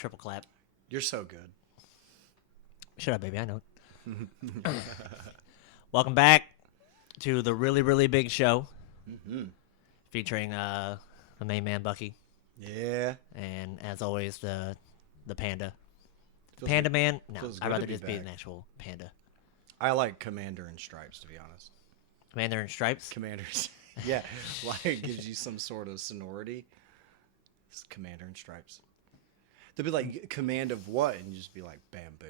triple clap. You're so good. Shut up, baby. I know it. Welcome back to the Really, Really Big Show, featuring the main man, Bucky. Yeah. And as always, the Panda. Feels Panda good- Man? No, feels I'd good rather to be just be back. an actual panda. I like Commander in Stripes, to be honest. Commander in Stripes? Commanders. Yeah. Like, it gives you some sort of sonority. It's Commander in Stripes. They'll be like, command of what? And you just be like, bamboo.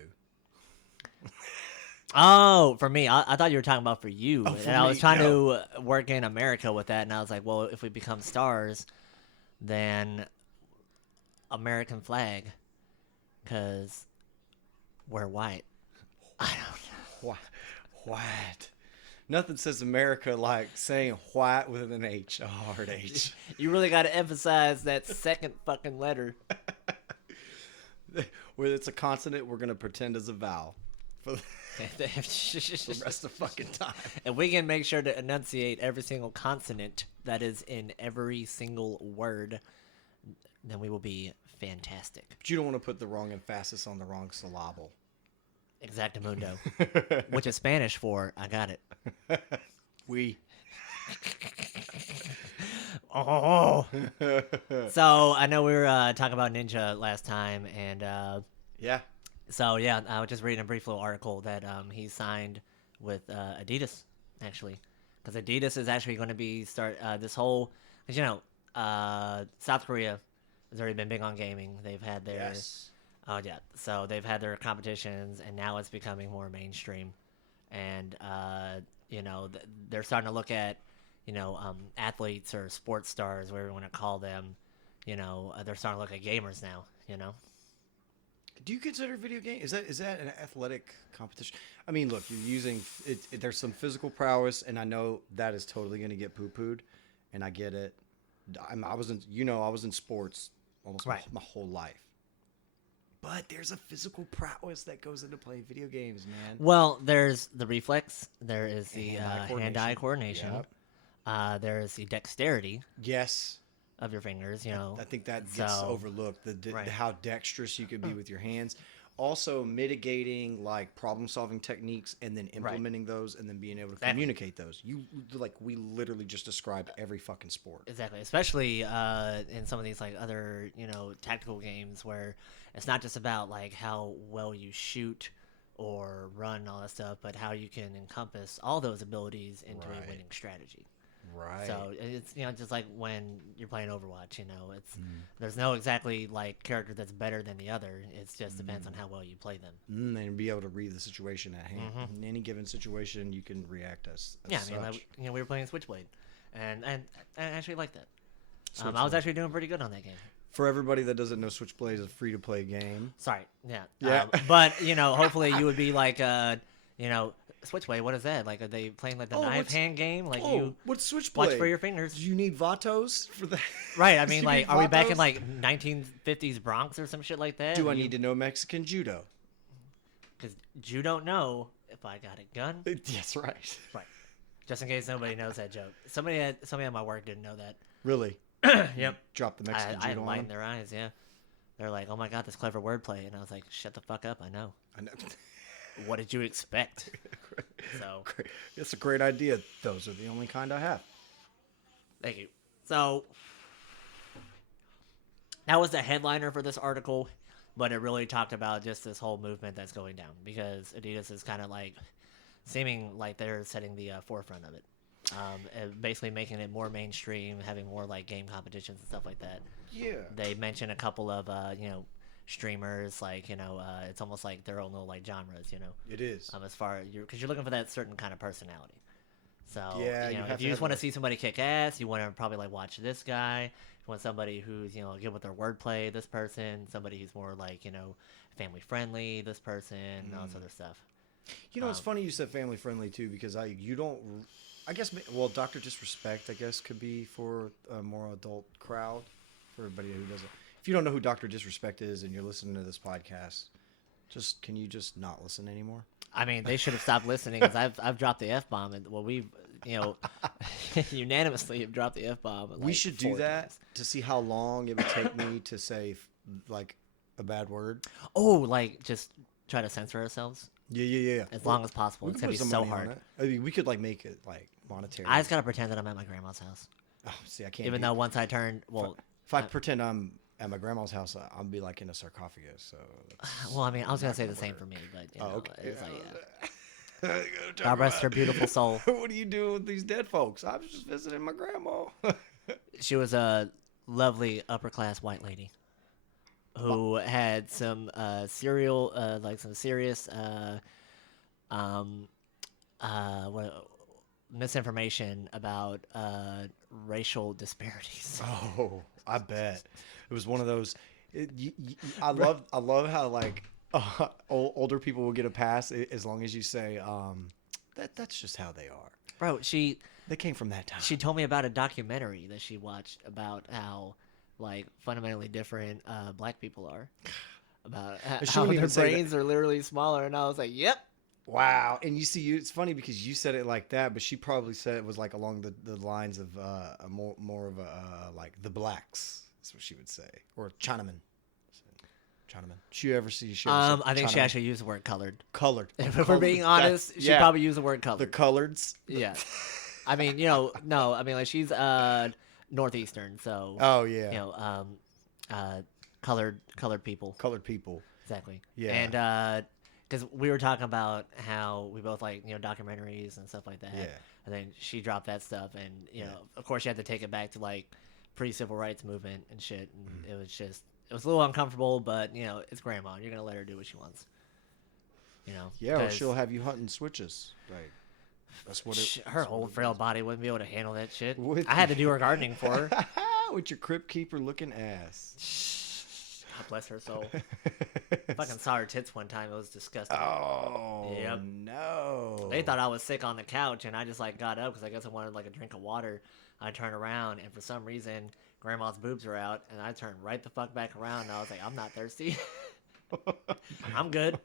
Oh, for me. I thought you were talking about for you. Oh, for and I was me, trying no. to work in America with that, and I was like, well, if we become stars, then American flag, because we're white. I don't know. What? Nothing says America like saying white with an H, a hard H. You really got to emphasize that second fucking letter. Where it's a consonant, we're going to pretend as a vowel for the rest of fucking time. And we can make sure to enunciate every single consonant that is in every single word, then we will be fantastic. But you don't want to put the wrong emphasis on the wrong syllable. Exactamundo. Which is Spanish for, I got it. We. Oh. So, I know we were talking about Ninja last time, and Yeah. so, yeah, I was just reading a brief little article that he signed with Adidas, actually. Because Adidas is actually going to be this whole... Because, you know, South Korea has already been big on gaming. They've had their... Yes. Oh, yeah. So they've had their competitions, and now it's becoming more mainstream. And, you know, they're starting to look at, you know, athletes or sports stars, whatever you want to call them. You know, they're starting to look at gamers now, you know? Do you consider video game? Is that an athletic competition? I mean, look, you're using it. There's some physical prowess, and I know that is totally going to get poo-pooed, and I get it. I was in sports almost Right. my whole life. But there's a physical prowess that goes into playing video games, man. Well, there's the reflex. There is the Hand-eye hand-eye coordination. Yep. There is the dexterity Yes. of your fingers, you know. I think that gets So- overlooked. Right. How dexterous you can be with your hands. Also mitigating like problem solving techniques and then implementing those and then being able to communicate those. We literally just described every fucking sport. Exactly, especially in some of these like other, you know, tactical games where it's not just about like how well you shoot or run and all that stuff, but how you can encompass all those abilities into a winning strategy. Right. So it's, you know, just like when you're playing Overwatch, you know, it's there's no exactly like character that's better than the other. It just depends on how well you play them. And be able to read the situation at hand. In any given situation, you can react as Yeah, such. I mean, like, you know, we were playing Switchblade, and I actually liked that. I was Switchblade. actually doing pretty good on that game. For everybody that doesn't know, Switchblade is a free-to-play game. Sorry, yeah, Yeah. but you know, hopefully you would be like, you know, Switchblade. What is that? Like, are they playing like the knife hand game? Like you what's Switchblade? watch for your fingers. Do you need Vatos for that? Right. I Do mean, you like, need are we back in Vatos? like 1950s Bronx or some shit like that? Do I need to know Mexican judo? Because you don't know if I got a gun. Yes, right. Right. Just in case nobody knows that joke. Somebody at my work didn't know that. Really? Yep. Drop the Mexican I judo on lightened them? their eyes. Yeah. They're like, "Oh my god, this clever wordplay," and I was like, "Shut the fuck up! I know. I know. What did you expect?" So, It's a great idea. Those are the only kind I have. thank you. So, that was the headliner for this article, but it really talked about just this whole movement that's going down because Adidas is kind of like seeming like they're setting the forefront of it. And basically making it more mainstream, having more like game competitions and stuff like that. Yeah. They mention a couple of you know, streamers, like, you know, it's almost like their own little like genres, you know. It is. As far as because you're looking for that certain kind of personality. So Yeah, you you know, have if to you just have want to that- see somebody kick ass, you want to probably like watch this guy. You want somebody who's, you know, good with their wordplay, this person. Somebody who's more like, you know, family friendly, this person, and all this other stuff. You know, it's funny you said family friendly too, because I guess, well, Dr. Disrespect, I guess, could be for a more adult crowd. For everybody who doesn't, if you don't know who Dr. Disrespect is and you're listening to this podcast, can you just not listen anymore? I mean, they should have stopped listening because I've dropped the F-bomb, and well, we've, you know, unanimously have dropped the F-bomb. We should do that to see how long it would take me to say like a bad word. Oh, like just try to censor ourselves Yeah. as long as possible. We It's could gonna put be some so money on hard. it. I mean, we could like make it like monetary. I just gotta pretend that I'm at my grandma's house. Oh, see, I can't. Even though once I turn, well, if I pretend I'm at my grandma's house, I'll be like in a sarcophagus. So. well, I mean, I was gonna say the same for me, but you know, Okay. it's like, God God rest her beautiful soul. What are you doing with these dead folks? I was just visiting my grandma. She was a lovely upper class white lady who had some like some serious what misinformation about racial disparities. Oh, I bet it was one of those. I love how like older people will get a pass as long as you say that's just how they are. Bro, They came from that time. she told me about a documentary that she watched about how like fundamentally different black people are. About She how wouldn't their even say that. brains are literally smaller, and I was like, "Yep." Wow. And it's funny because you said it like that, but she probably said it was like along the lines of a more of a like the blacks. That's what she would say, or Chinaman. Chinaman. She ever see? I think she actually used the word colored. Colored. If we're being honest, she probably used the word colored. The coloreds. Yeah. I mean, no, I mean, like, she's northeastern, so Oh yeah. Colored people. Colored people. Exactly. Yeah. And because we were talking about how we both like documentaries and stuff like that. Yeah. And then she dropped that stuff, and of course, she had to take it back to like pre-civil rights movement and shit. And it was a little uncomfortable, but it's grandma. You're gonna let her do what she wants. Yeah, or she'll have you hunting switches. Like that's what it. Her whole frail body wouldn't be able to handle that shit. With- I had to do her gardening for her. With your crypt keeper looking ass. God bless her soul. Fucking saw her tits one time. It was disgusting. Oh Yep. no! They thought I was sick on the couch, and I just like got up because I guess I wanted like a drink of water. I turned around, and for some reason, grandma's boobs were out, and I turned right the fuck back around. And I was like, I'm not thirsty. I'm good.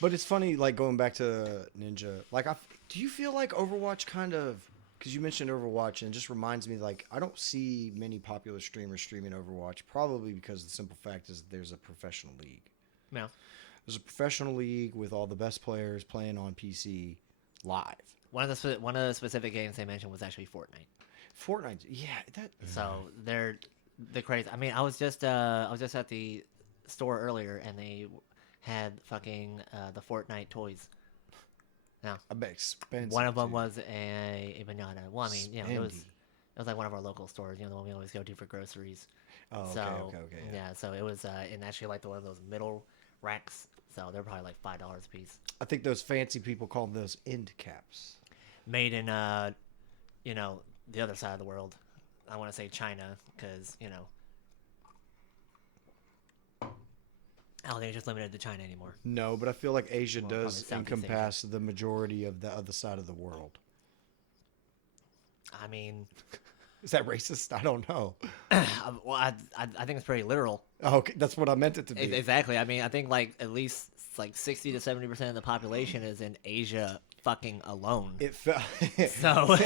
But it's funny, like going back to Ninja. Like, do you feel like Overwatch kind of? Because you mentioned Overwatch, and it just reminds me, like, I don't see many popular streamers streaming Overwatch. Probably because the simple fact is there's a professional league. No. There's a professional league with all the best players playing on PC live. One of the specific games they mentioned was actually Fortnite. Fortnite, yeah, that. So they're the crazy. I mean, I was just at the store earlier, and they had fucking the Fortnite toys. Now, I bet expensive. one of them too. was a banana. Well, I mean, it was like one of our local stores. The one we always go to for groceries. Oh, okay, So okay. yeah, so it was in actually like one of those middle racks. So they're probably like $5 a piece. I think those fancy people call those end caps. Made in the other side of the world. I want to say China because I don't think it's just limited to China anymore. No, but I feel like Asia Well, does probably Southeast encompass the majority of the other side of the world. I mean, Is that racist? I don't know. well, I think it's pretty literal. Oh, okay, that's what I meant it to be. Exactly. I mean, I think like at least like 60 to 70% of the population is in Asia fucking alone. It felt So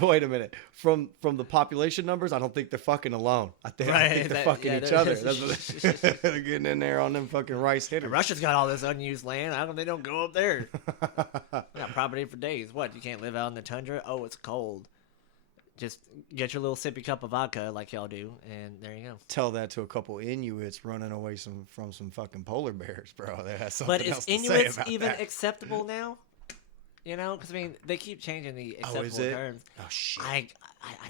wait a minute. From the population numbers, I don't think they're fucking alone. I think they're fucking each other. That's what they're getting in there on them fucking rice hitters. Russia's got all this unused land. How come they don't go up there? They got property for days. What? You can't live out in the tundra? Oh, it's cold. Just get your little sippy cup of vodka like y'all do, and there you go. Tell that to a couple Inuits running away from some fucking polar bears, bro. That has something But else is to say Inuits about even that. acceptable now? Because I mean, they keep changing the acceptable is it? terms. Oh shit. I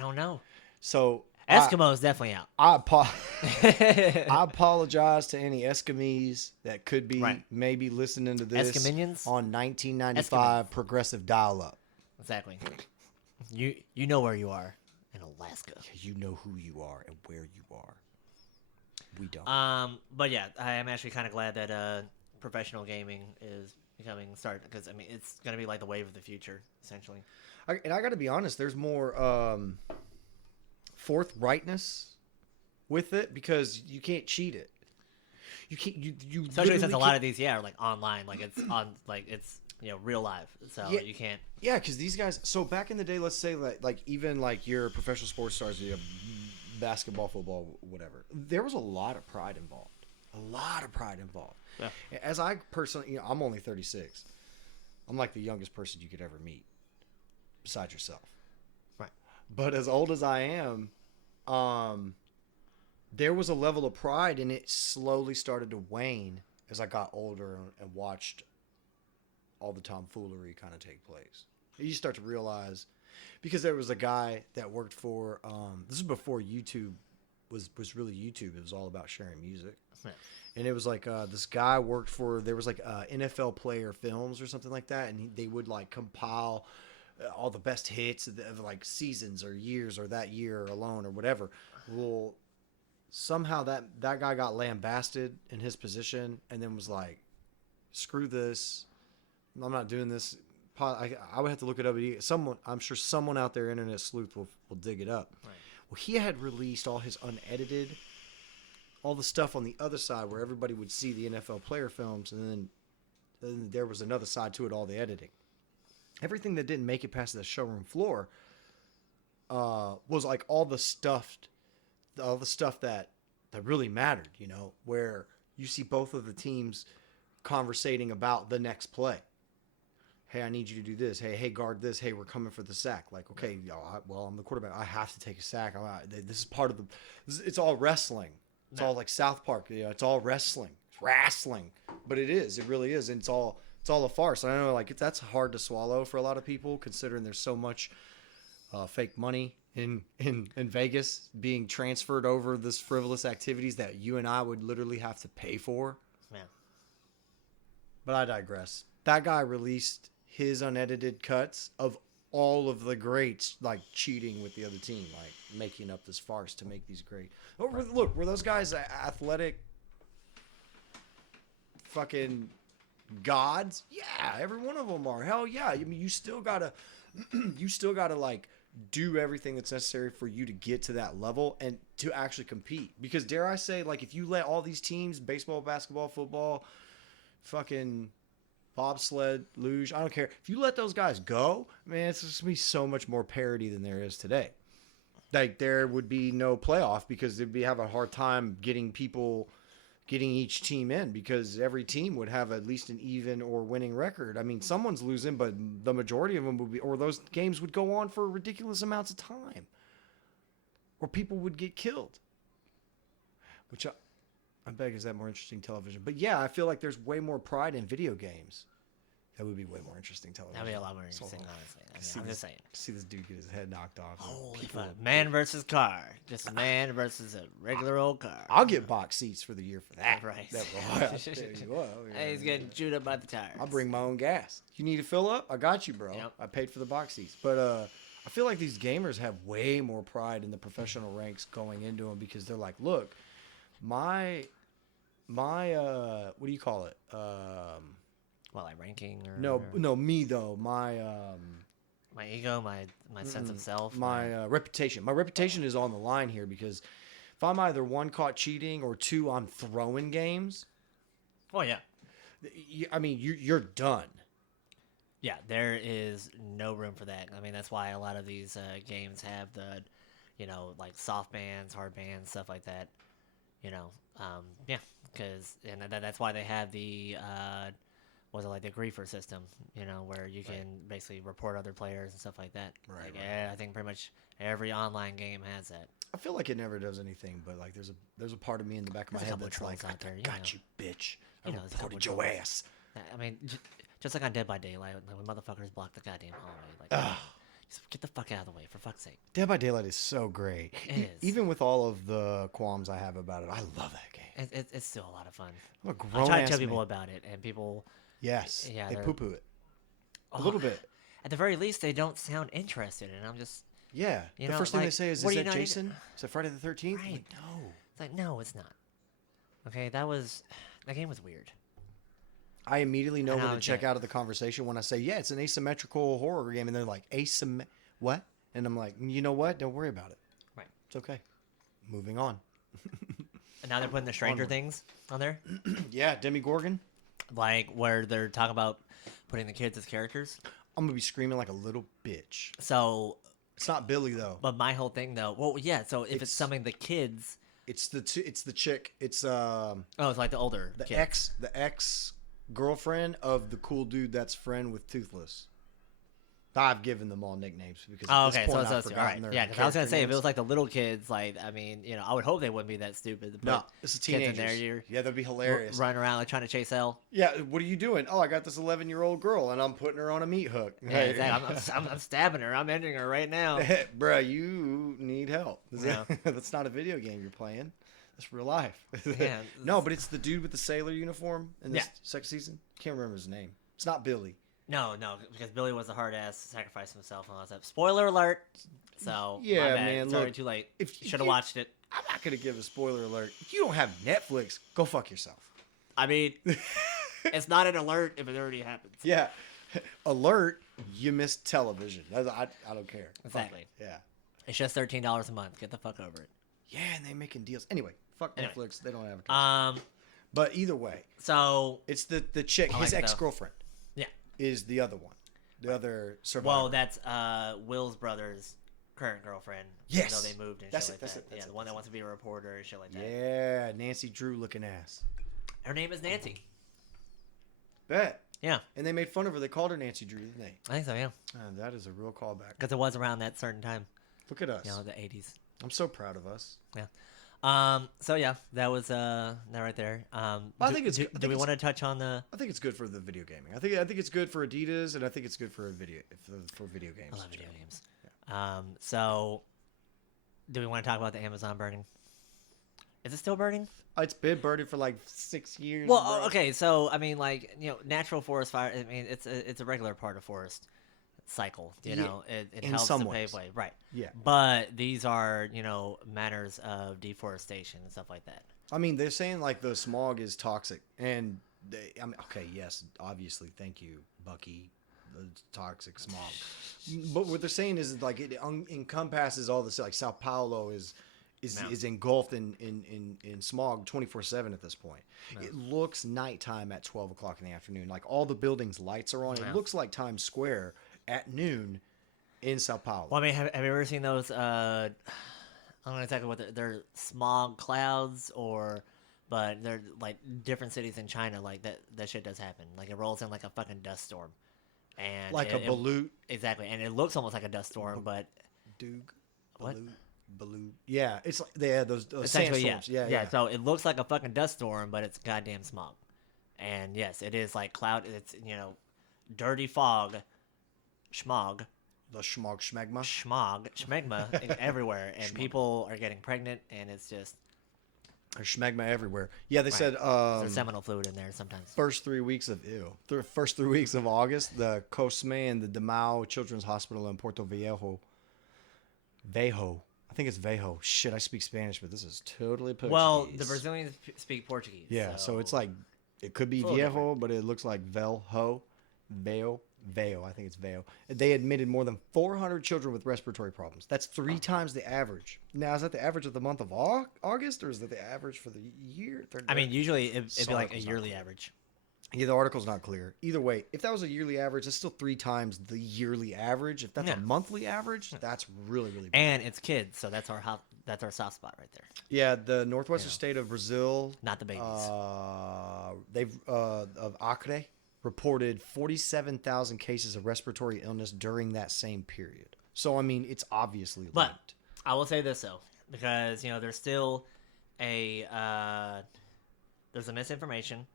don't know. So Eskimo is definitely out. I apologize to any Eskimos that could be maybe listening to this Eskiminians? on 1995 progressive dial-up. Exactly. You know where you are in Alaska. You know who you are and where you are. We don't. But yeah, I am actually kind of glad that professional gaming is becoming because I mean it's gonna be like the wave of the future essentially. And I got to be honest, there's more forthrightness with it because you can't cheat it. You can't. You Especially since a lot can't- of these are like online, like it's on like it's real life, so Yeah. you can't. Yeah, because these guys. So back in the day, let's say like even like your professional sports stars, basketball, football, whatever. There was a lot of pride involved. Yeah. As I personally, I'm only 36. I'm like the youngest person you could ever meet, besides yourself. Right. But as old as I am, there was a level of pride, and it slowly started to wane as I got older and watched all the tomfoolery kind of take place. You start to realize, because there was a guy that worked for, this is before YouTube was really YouTube. It was all about sharing music. Yeah. And it was like this guy worked for, there was like NFL player films or something like that, and they would like compile all the best hits of like seasons or years or that year alone or whatever. Well, somehow that guy got lambasted in his position and then was like, screw this. I'm not doing this. I would have to look it up. I'm sure someone out there, internet sleuth, will dig it up. Right. Well, he had released all his unedited, all the stuff on the other side where everybody would see the NFL player films, and then there was another side to it, all the editing. Everything that didn't make it past the showroom floor was like all the stuff that really mattered, you know, where you see both of the teams conversating about the next play. Hey, I need you to do this. Hey, guard this. Hey, we're coming for the sack. Like, okay, I'm the quarterback. I have to take a sack. This is part of it's all wrestling. It's all like South Park. You know, it's all wrestling. It's wrestling. But it is. It really is. And it's all a farce. And I know, like, that's hard to swallow for a lot of people, considering there's so much fake money in Vegas being transferred over this frivolous activities that you and I would literally have to pay for. Yeah. But I digress. That guy released his unedited cuts of all of the greats, like cheating with the other team, like making up this farce to make these great. Oh, look, were those guys athletic fucking gods? Yeah, every one of them are. Hell yeah. I mean, you still gotta like do everything that's necessary for you to get to that level and to actually compete. Because dare I say, like, if you let all these teams, baseball, basketball, football, fucking bobsled, luge, I don't care. If you let those guys go, man, it's just going to be so much more parity than there is today. Like, there would be no playoff because they'd have a hard time getting each team in, because every team would have at least an even or winning record. I mean, someone's losing, but the majority of them would be, or those games would go on for ridiculous amounts of time, or people would get killed. Which I beg, is that more interesting television? But yeah, I feel like there's way more pride in video games. That would be way more interesting television. That'd be a lot more interesting, honestly. I'm just saying. See this dude get his head knocked off. Holy fuck. Man versus car. Just a man versus a regular old car. I'll get box seats for the year for that. Right. He's getting chewed up by the tires. I'll bring my own gas. You need to fill up? I got you, bro. Yep. I paid for the box seats. But I feel like these gamers have way more pride in the professional ranks going into them, because they're like, look, my what do you call it? Well, like ranking or no, me though. My ego, my sense of self, my reputation. My reputation is on the line here, because if I'm either one, caught cheating, or two, I'm throwing games. Oh yeah. I mean, you're done. Yeah, there is no room for that. I mean, that's why a lot of these games have the, like soft bans, hard bans, stuff like that. Yeah, because that's why they have the the griefer system, where you can basically report other players and stuff like that. Right. Yeah, I think pretty much every online game has that. I feel like it never does anything, but like there's a part of me in the back of my head that's like, out there, got you, bitch. I reported your ass. I mean, just like on Dead by Daylight, when motherfuckers block the goddamn hallway, just get the fuck out of the way, for fuck's sake. Dead by Daylight is so great. It is. Even with all of the qualms I have about it, I love that game. It's still a lot of fun. I'm a grown I try to ass tell people man. about it, and people... Yes, yeah, they poo-poo it. A little bit. At the very least, they don't sound interested, and I'm just... Yeah. The first thing they say is that Jason? Is that Friday the 13th? Right. Like, no. It's like, no, it's not. Okay, that game was weird. I immediately know when to check out of the conversation when I say, yeah, it's an asymmetrical horror game, and they're like, what? And I'm like, you know what? Don't worry about it. Right. It's okay. Moving on. And now they're putting the Stranger Things on there? Yeah, Demogorgon. Like, where they're talking about putting the kids as characters. I'm going to be screaming like a little bitch. So, It's not Billy though. But my whole thing though, well, yeah. So if it's something the kids, it's the chick. It's oh, it's like the older the kids. ex girlfriend of the cool dude that's friend with Toothless. I've given them all nicknames because at this point I've forgotten their yeah. Because I was gonna say if names. it was like the little kids, like I mean, I would hope they wouldn't be that stupid. To put No, it's a kids teenager. in their year, Yeah, that'd be hilarious. running around like trying to chase L. Yeah, what are you doing? Oh, I got this 11-year-old girl and I'm putting her on a meat hook. Yeah, exactly. I'm stabbing her. I'm ending her right now. Bruh, you need help. Yeah. That's not a video game you're playing. That's real life. Yeah. No, but it's the dude with the sailor uniform in this Yeah. second season. Can't remember his name. It's not Billy. No, because Billy was a hard ass to sacrifice himself and all that stuff. Spoiler alert. So Yeah, my bad. man, It's look, already too late. if Should have you- watched it. I'm not gonna give a spoiler alert. If you don't have Netflix, go fuck yourself. I mean, it's not an alert if it already happens. Yeah. Alert, you missed television. I don't care. Fuck Exactly. it. Yeah. It's just $13 a month. Get the fuck over it. Yeah, and they're making deals. Anyway, fuck Anyway. Netflix. They don't have But either way, So it's the chick, I his like it, though. ex-girlfriend yeah. is the other one. The other survivor. Well, that's Will's brother's current girlfriend. Yes. Even though they moved and That's shit it, like that's that. it, that's Yeah, it, the one that's that wants to be a reporter and shit like that. Yeah, Nancy Drew looking ass. Her name is Nancy. Bet. Yeah, And they made fun of her. They called her Nancy Drew, didn't they? I think so. Yeah, That is a real callback. because it was around that certain time. Look at us. The 80s. I'm so proud of us. Yeah. So yeah, that was that right there. I think it's Do, good. I do think we it's- want to touch on the? I think it's good for the video gaming. I think it's good for Adidas, and I think it's good for for video games. I love in video general. games. So do we want to talk about the Amazon burning? Is it still burning? It's been burning for like 6 years. Well, bro. okay. So I mean, like natural forest fire. I mean, it's a regular part of forest cycle. You Yeah, know, it in helps some to ways. pave way, right? Yeah. But these are matters of deforestation and stuff like that. I mean, they're saying like the smog is toxic, and okay, yes, obviously, thank you, Bucky, the toxic smog. But what they're saying is like it encompasses all this. Like Sao Paulo is engulfed in smog 24/7 at this point. Yeah. It looks nighttime at 12 o'clock in the afternoon. Like all the buildings' lights are on. Yeah. It looks like Times Square at noon in Sao Paulo. Well, I mean, have you ever seen those? I don't know exactly what they're smog clouds but they're like different cities in China. Like that shit does happen. Like it rolls in like a fucking dust storm, and Like a balut. Exactly, and it looks almost like a dust storm, but Doog. What? Balut. Yeah, it's like those essentially, sandstorms. yeah. Yeah. So it looks like a fucking dust storm, but it's goddamn smog. And yes, it is like cloud. It's dirty fog, schmog, The schmegma. schmegma everywhere, and people are getting pregnant, and it's just There's schmegma everywhere. Yeah, they Right. said there's seminal fluid in there sometimes. first 3 weeks of first 3 weeks of August, the Cosme and the Damao Children's Hospital in Puerto Viejo. I think it's Vejo. Shit, I speak Spanish, but this is totally Portuguese. Well, the Brazilians speak Portuguese. Yeah, so it's like it could be It's a little Viejo, but it looks like Velho, Veo. I think it's Veo. They admitted more than 400 children with respiratory problems. That's 3 times the average. Now, is that the average of the month of August, or is that the average for the year? I mean, usually it'd be like a Article's not yearly clear. average. Yeah, the article's not clear. Either way, if that was a yearly average, that's still 3 times the yearly average. If that's Yeah. a monthly average, that's really, really bad. And it's kids, so that's our soft spot right there. Yeah, the northwestern state of Brazil, Not the babies. of Acre, reported 47,000 cases of respiratory illness during that same period. So, I mean, it's obviously But linked. I will say this though, because there's still there's a misinformation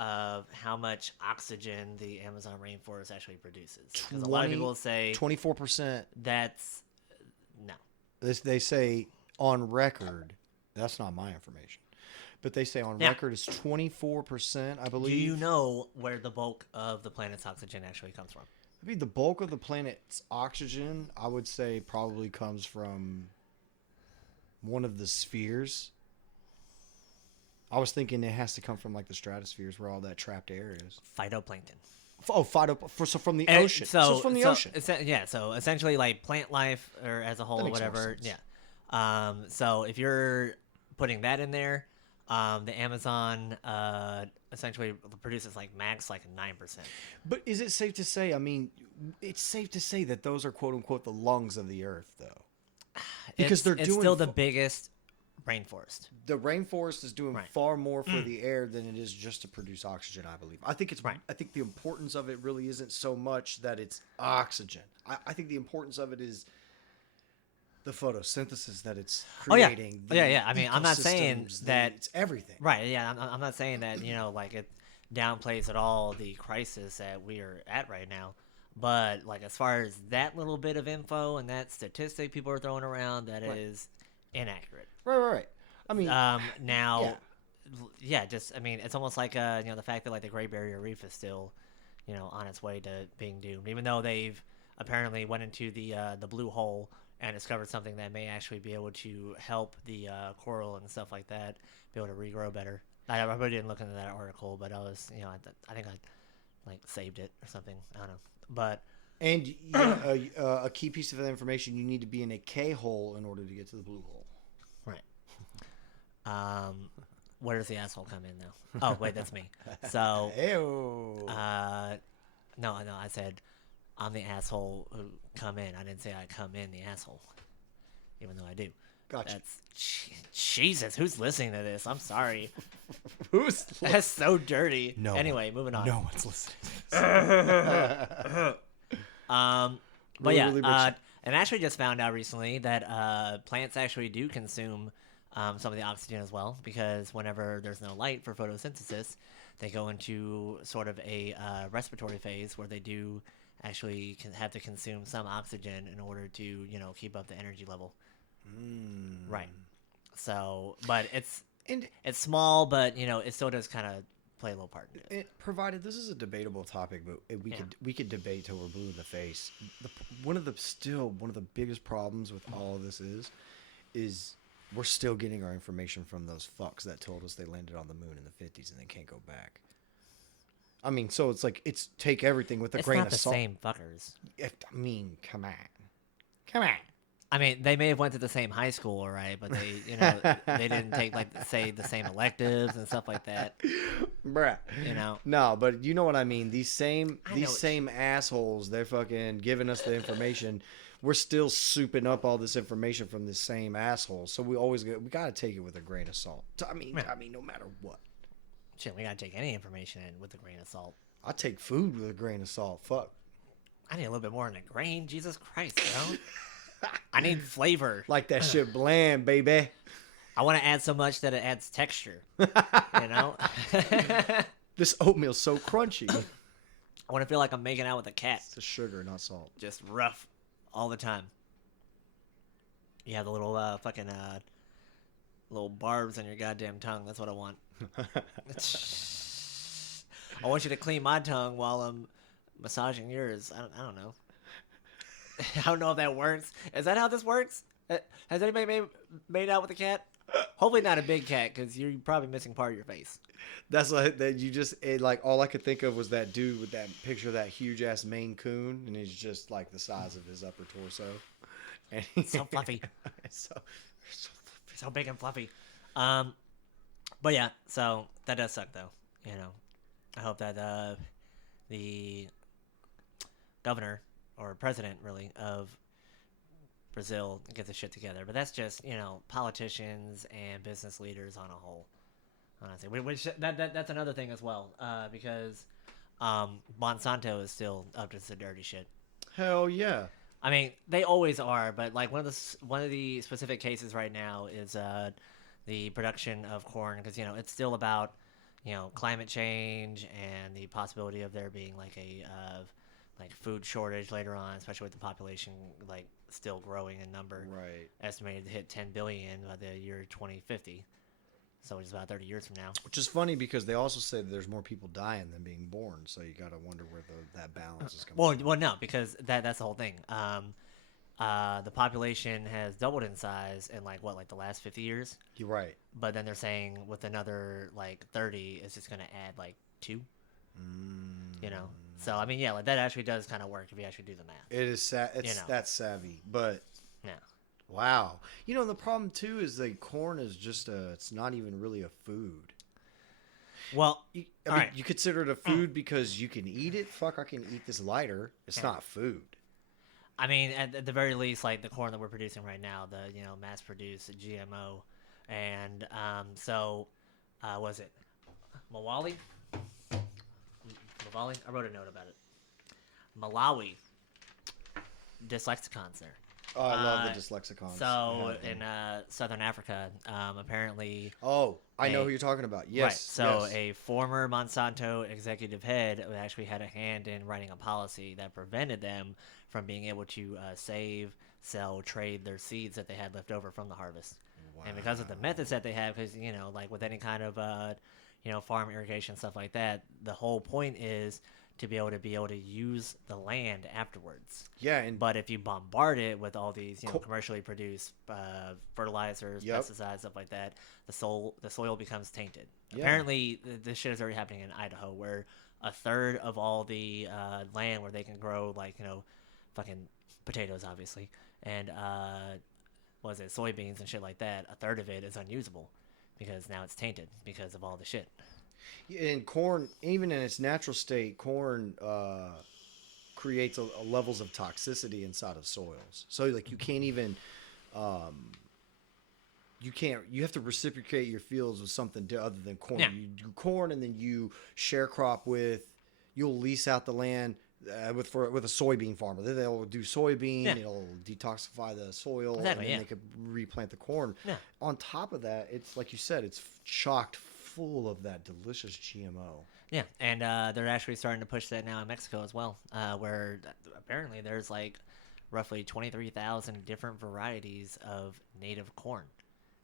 of how much oxygen the Amazon rainforest actually produces. Because a lot of people say 24%. that's no. They say on record, that's not my information, but they say on Yeah. record it's 24%, I believe. Do you know where the bulk of the planet's oxygen actually comes from? I mean, the bulk of the planet's oxygen, I would say, probably comes from one of the spheres. I was thinking it has to come from like the stratospheres where all that trapped air is. Phytoplankton. So from the And ocean. So from the ocean. So essentially, like plant life or as a whole, That or makes more whatever. sense. Yeah. So if you're putting that in there, The Amazon essentially produces like max like 9%. But is it safe to say? I mean, it's safe to say that those are quote unquote the lungs of the earth, though, because It's still the biggest rainforest. the rainforest is doing Right. far more for the air than it is just to produce oxygen. I believe. I think it's. Right. I think the importance of it really isn't so much that it's oxygen. I think the importance of it is the photosynthesis that it's creating. Oh yeah. I mean, I'm not saying ecosystems, that it's everything. Right. Yeah. I'm not saying that like it downplays at all the crisis that we are at right now. But like as far as that little bit of info and that statistic people are throwing around, that is inaccurate. Right. I mean, Now, just I mean, it's almost like the fact that like the Great Barrier Reef is still, on its way to being doomed, even though they've apparently went into the blue hole and discovered something that may actually be able to help the coral and stuff like that be able to regrow better. I really didn't look into that article, but I was, I think I like saved it or something. I don't know, but. and a key piece of information: you need to be in a K hole in order to get to the blue hole. Right. Where does the asshole come in though? Oh wait, that's me. So. No, I said I'm the asshole who come in. I didn't say I come in the asshole, even though I do. Gotcha. Jesus. Who's listening to this? I'm sorry. That's so dirty. No. Anyway, moving on. No one's listening. But yeah, and I actually just found out recently that plants actually do consume some of the oxygen as well, because whenever there's no light for photosynthesis, they go into sort of a respiratory phase where they do actually have to consume some oxygen in order to keep up the energy level. Right. So, but it's small, but it still does kind of play a little part in it. Provided this is a debatable topic, but we could debate till we're blue in the face. One of the biggest problems with all of this is we're still getting our information from those fucks that told us they landed on the moon in the 50s and they can't go back. I mean, so it's like take everything with a grain of salt. It's not the same fuckers. I mean, come on. I mean, they may have went to the same high school, right? But they, they didn't take say the same electives and stuff like that. Bruh. No, but you know what I mean. These same assholes, they're fucking giving us the information. We're still souping up all this information from this same asshole. So we gotta take it with a grain of salt. I mean, no matter what. Shit, we gotta take any information in with a grain of salt. I take food with a grain of salt. Fuck. I need a little bit more than a grain. Jesus Christ, bro. I need flavor. Like that shit bland, baby. I want to add so much that it adds texture. This oatmeal's so crunchy. I want to feel like I'm making out with a cat. It's sugar, not salt. Just rough all the time. You have the little fucking little barbs on your goddamn tongue. That's what I want. I want you to clean my tongue while I'm massaging yours. I don't know. I don't know if that works. Is that how this works? Has anybody made out with a cat? Hopefully not a big cat, because you're probably missing part of your face. That's like that. You just all I could think of was that dude with that picture of that huge ass Maine Coon, and he's just like the size of his upper torso. And so fluffy. So big and fluffy. But yeah, so that does suck though. I hope that the governor or president really of Brazil gets the shit together. But that's just politicians and business leaders on a whole. Honestly, that's another thing as well, because Monsanto is still up to some dirty shit. Hell yeah. I mean, they always are, but like one of the specific cases right now is the production of corn, because it's still about climate change and the possibility of there being like a food shortage later on, especially with the population still growing in number. Right. Estimated to hit 10 billion by the year 2050. So it's about 30 years from now. Which is funny because they also say that there's more people dying than being born. So you got to wonder where that balance is coming from. Well, no, because that's the whole thing. The population has doubled in size in the last 50 years. You're right. But then they're saying with another 30, it's just going to add 2. So I mean, yeah, that actually does kind of work if you actually do the math. It is that's savvy, but yeah. Wow. You know, the problem too is that corn is just it's not even really a food. Well, I all mean, right. you consider it a food because you can eat it? Fuck, I can eat this lighter. It's not food. I mean, at the very least, like the corn that we're producing right now, the mass-produced GMO, and was it Malawi? Malawi? I wrote a note about it. Malawi dyslexicons there. Oh, I love the dyslexicons. So in Southern Africa, apparently. Oh, I know who you're talking about. Yes. Right. So yes. a former Monsanto executive head actually had a hand in writing a policy that prevented them from being able to save, sell, trade their seeds that they had left over from the harvest. Wow. And because of the methods that they have, because like with any kind of farm irrigation stuff like that, the whole point is to be able to use the land afterwards. Yeah, but if you bombard it with all these commercially produced fertilizers, pesticides, stuff like that, the soil becomes tainted. Yeah. Apparently, this shit is already happening in Idaho, where a third of all the land where they can grow fucking potatoes, obviously, and soybeans and shit like that. A third of it is unusable because now it's tainted because of all the shit. In corn, even in its natural state, corn creates levels of toxicity inside of soils. So like you can't even, you have to reciprocate your fields with something other than corn. Yeah. You do corn and then you share crop you'll lease out the land with a soybean farmer. Then they'll do soybean, it'll detoxify the soil, and then they could replant the corn. Yeah. On top of that, it's like you said, it's chocked full of that delicious GMO. Yeah, and they're actually starting to push that now in Mexico as well, where apparently there's like roughly 23,000 different varieties of native corn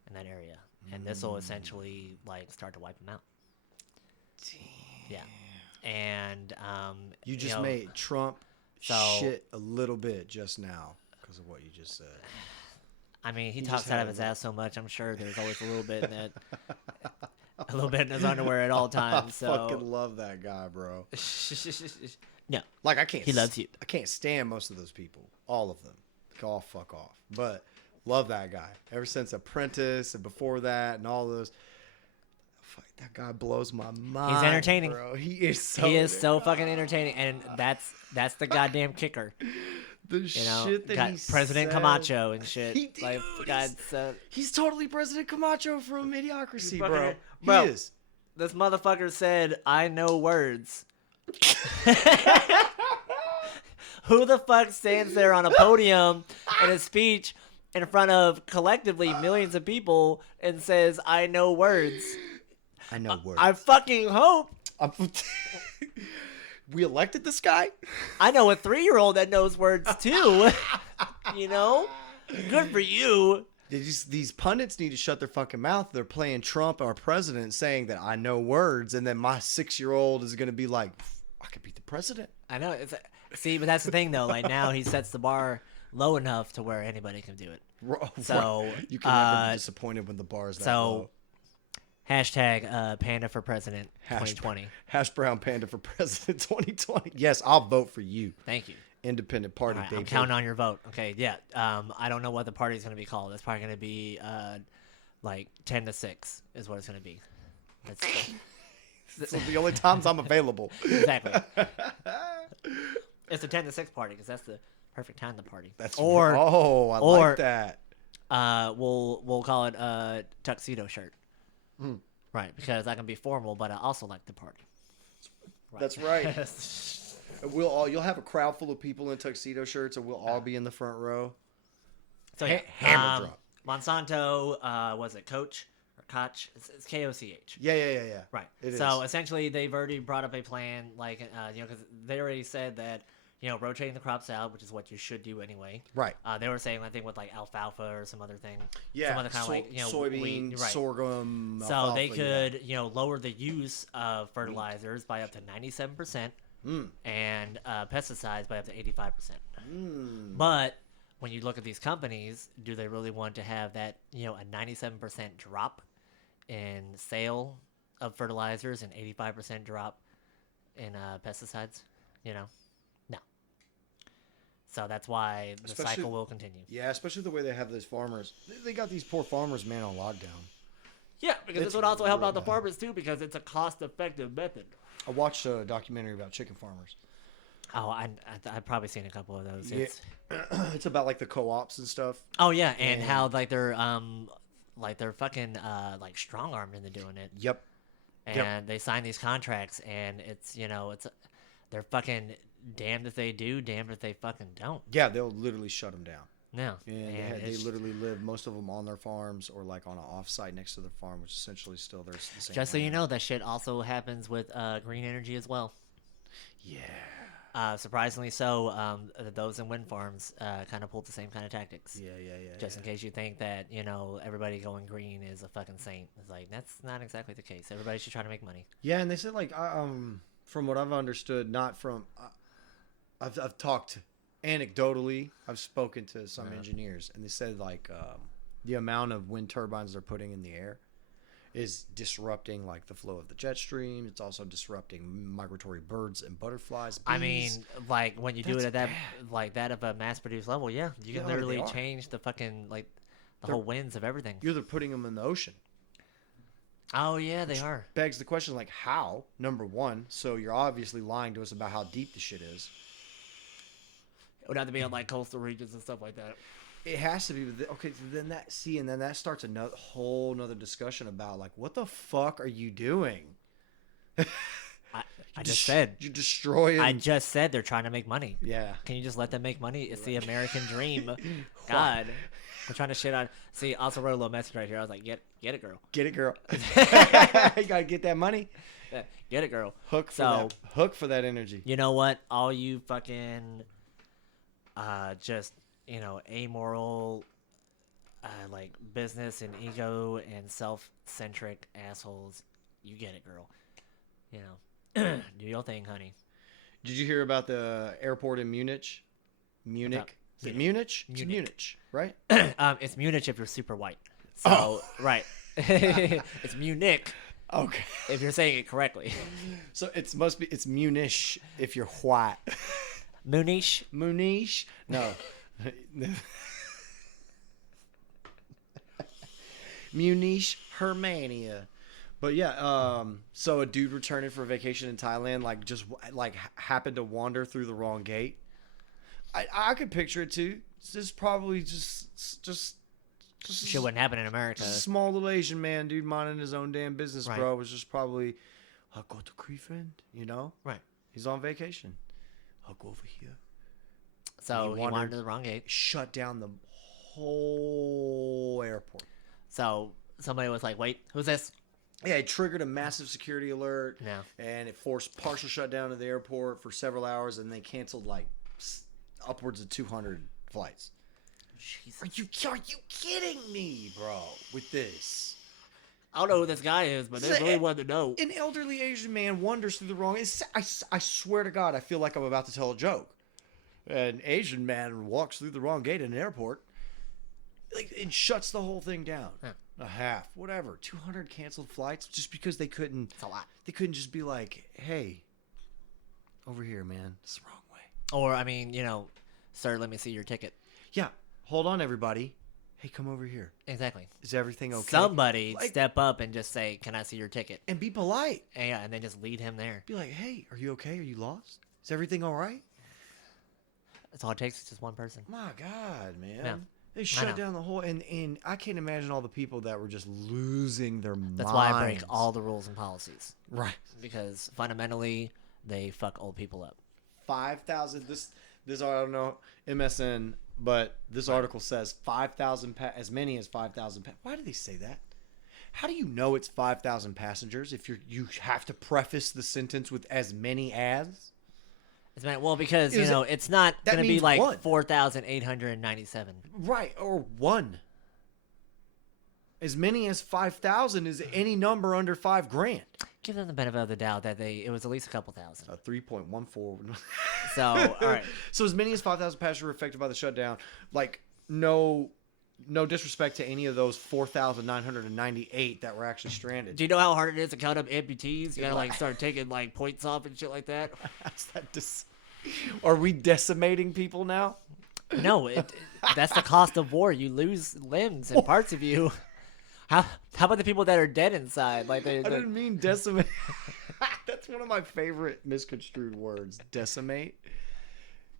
in that area, and this will essentially like start to wipe them out. Damn. Yeah, and you just made Trump shit a little bit just now because of what you just said. I mean, he talks out of his ass so much. I'm sure there's always a little bit in that. A little bit in his underwear at all times. I fucking love that guy, bro. No, like I can't. He loves you. I can't stand most of those people. All of them. All fuck off. But love that guy. Ever since Apprentice and before that and all those. Fuck, that guy blows my mind. He's entertaining, bro. He is so fucking entertaining, and that's the goddamn kicker. The shit that he President said. Camacho and shit. He, dude, he's totally President Camacho from Idiocracy, bro. Bro, he is. This motherfucker said, "I know words." Who the fuck stands there on a podium in a speech in front of collectively millions of people and says, "I know words"? I know words. I fucking hope. We elected this guy? I know a 3-year-old that knows words too. Good for you. These pundits need to shut their fucking mouth. They're playing Trump, our president, saying that I know words, and then my 6-year-old is going to be like, I could beat the president. I know. See, but that's the thing, though. Like, now he sets the bar low enough to where anybody can do it. So you can never be disappointed when the bar is that low. Hashtag Panda for President 2020. Hash brown Panda for President 2020. Yes, I'll vote for you. Thank you. Independent party, right, baby. I'm counting on your vote. Okay, yeah. I don't know what the party's going to be called. It's probably going to be like 10-6 is what it's going to be. That's the only times I'm available. Exactly. It's a 10-6 party because that's the perfect time to party. I like that. We'll call it a tuxedo shirt. Right, because I can be formal, but I also like to party. Right. That's right. You'll have a crowd full of people in tuxedo shirts, and we'll all be in the front row. So hammer drop. Monsanto, was it Koch or Koch? It's Koch. Yeah. Right. It so is. Essentially, they've already brought up a plan, like because they already said that. Rotating the crops out, which is what you should do anyway. Right. They were saying, I think, with like alfalfa or some other thing. Yeah. Some other kind of like, soybean, wheat, right. sorghum. So alfalfa, they could, lower the use of fertilizers by up to 97%, and pesticides by up to 85%. But when you look at these companies, do they really want to have that, a 97% drop in sale of fertilizers and 85% drop in pesticides? No. So that's why the cycle will continue. Yeah, especially the way they have those farmers. They got these poor farmers, man, on lockdown. Yeah, because this would also help out the farmers too, because it's a cost-effective method. I watched a documentary about chicken farmers. Oh, I've probably seen a couple of those. Yeah. It's about like the co-ops and stuff. Oh yeah, and how like they're fucking like strong-armed into doing it. Yep. And they sign these contracts, and it's they're fucking damned if they do, damned if they fucking don't. Yeah, they'll literally shut them down. No. And they literally live, most of them, on their farms or like on an off-site next to their farm, which essentially still the same. Just so you know, that shit also happens with green energy as well. Yeah. Surprisingly so, those in wind farms kind of pulled the same kind of tactics. Yeah. Just in case you think that, everybody going green is a fucking saint. It's like, that's not exactly the case. Everybody should try to make money. Yeah, and they said, like, from what I've understood, not from... I've talked anecdotally. I've spoken to some engineers, and they said, like, the amount of wind turbines they're putting in the air is disrupting, like, the flow of the jet stream. It's also disrupting migratory birds and butterflies, bees. I mean, like, when you do it at that of a mass-produced level, you can literally change the fucking, like, the whole winds of everything. You're putting them in the ocean. Oh, yeah, they are. Begs the question, like, how? Number one, so you're obviously lying to us about how deep the shit is. It would have to be on, like, coastal regions and stuff like that. It has to be. Okay, so then that starts another whole nother discussion about, like, what the fuck are you doing? I just said. You're destroying. I just said they're trying to make money. Yeah. Can you just let them make money? It's the American dream. God. I'm trying to shit on. See, I also wrote a little message right here. I was like, get it, girl. Get it, girl. You gotta get that money. Yeah, get it, girl. Hook for that energy. You know what? All you fucking just amoral like business and ego and self-centric assholes, you get it, girl. Do your thing, honey. Did you hear about the airport in Munich? Is it Munich? It's Munich, right? It's Munich if you're super white. So right. It's Munich. Okay. If you're saying it correctly. So it's Munich if you're white. Munich? Munich? No. Munich, Hermania. But yeah, so a dude returning for vacation in Thailand, like happened to wander through the wrong gate. I could picture it too. It's just probably just shit wouldn't happen in America. Just a small little Asian man, dude, minding his own damn business, right. bro. It was just probably, I'll go to Creefend, Right. He's on vacation. I'll go over here. So he wandered to the wrong gate. Shut down the whole airport. So somebody was like, wait, who's this? Yeah, it triggered a massive security alert. Yeah. And it forced partial shutdown of the airport for several hours, and they canceled like upwards of 200 flights. Jesus. Are you kidding me, bro, with this? I don't know who this guy is, but they really wanted to know. An elderly Asian man wanders through the wrong... I swear to God, I feel like I'm about to tell a joke. An Asian man walks through the wrong gate in an airport. Like, it shuts the whole thing down. Yeah. A half, whatever. 200 canceled flights just because they couldn't... It's a lot. They couldn't just be like, hey, over here, man. It's the wrong way. Or, I mean, sir, let me see your ticket. Yeah. Hold on, everybody. Hey, come over here. Exactly. Is everything okay? Somebody step up and just say, can I see your ticket? And be polite. And then just lead him there. Be like, hey, are you okay? Are you lost? Is everything all right? That's all it takes. It's just one person. My God, man. Yeah. They shut down the whole... And I can't imagine all the people that were just losing their minds. That's why I break all the rules and policies. Right. Because fundamentally, they fuck old people up. 5,000... This I don't know, MSN... But this article says 5,000, as many as 5,000. Why do they say that? How do you know it's 5,000 passengers if you have to preface the sentence with as many as? Well, because it's not going to be like 4,897. Right, or one. As many as 5,000 is any number under $5,000. Give them the benefit of the doubt that it was at least a couple thousand. 3.14. So, all right. So as many as 5,000 passengers were affected by the shutdown. Like, no disrespect to any of those 4,998 that were actually stranded. Do you know how hard it is to count up amputees? You gotta start taking points off and shit like that. Are we decimating people now? No, that's the cost of war. You lose limbs and parts of you. How about the people that are dead inside? Like I didn't mean decimate. That's one of my favorite misconstrued words, decimate.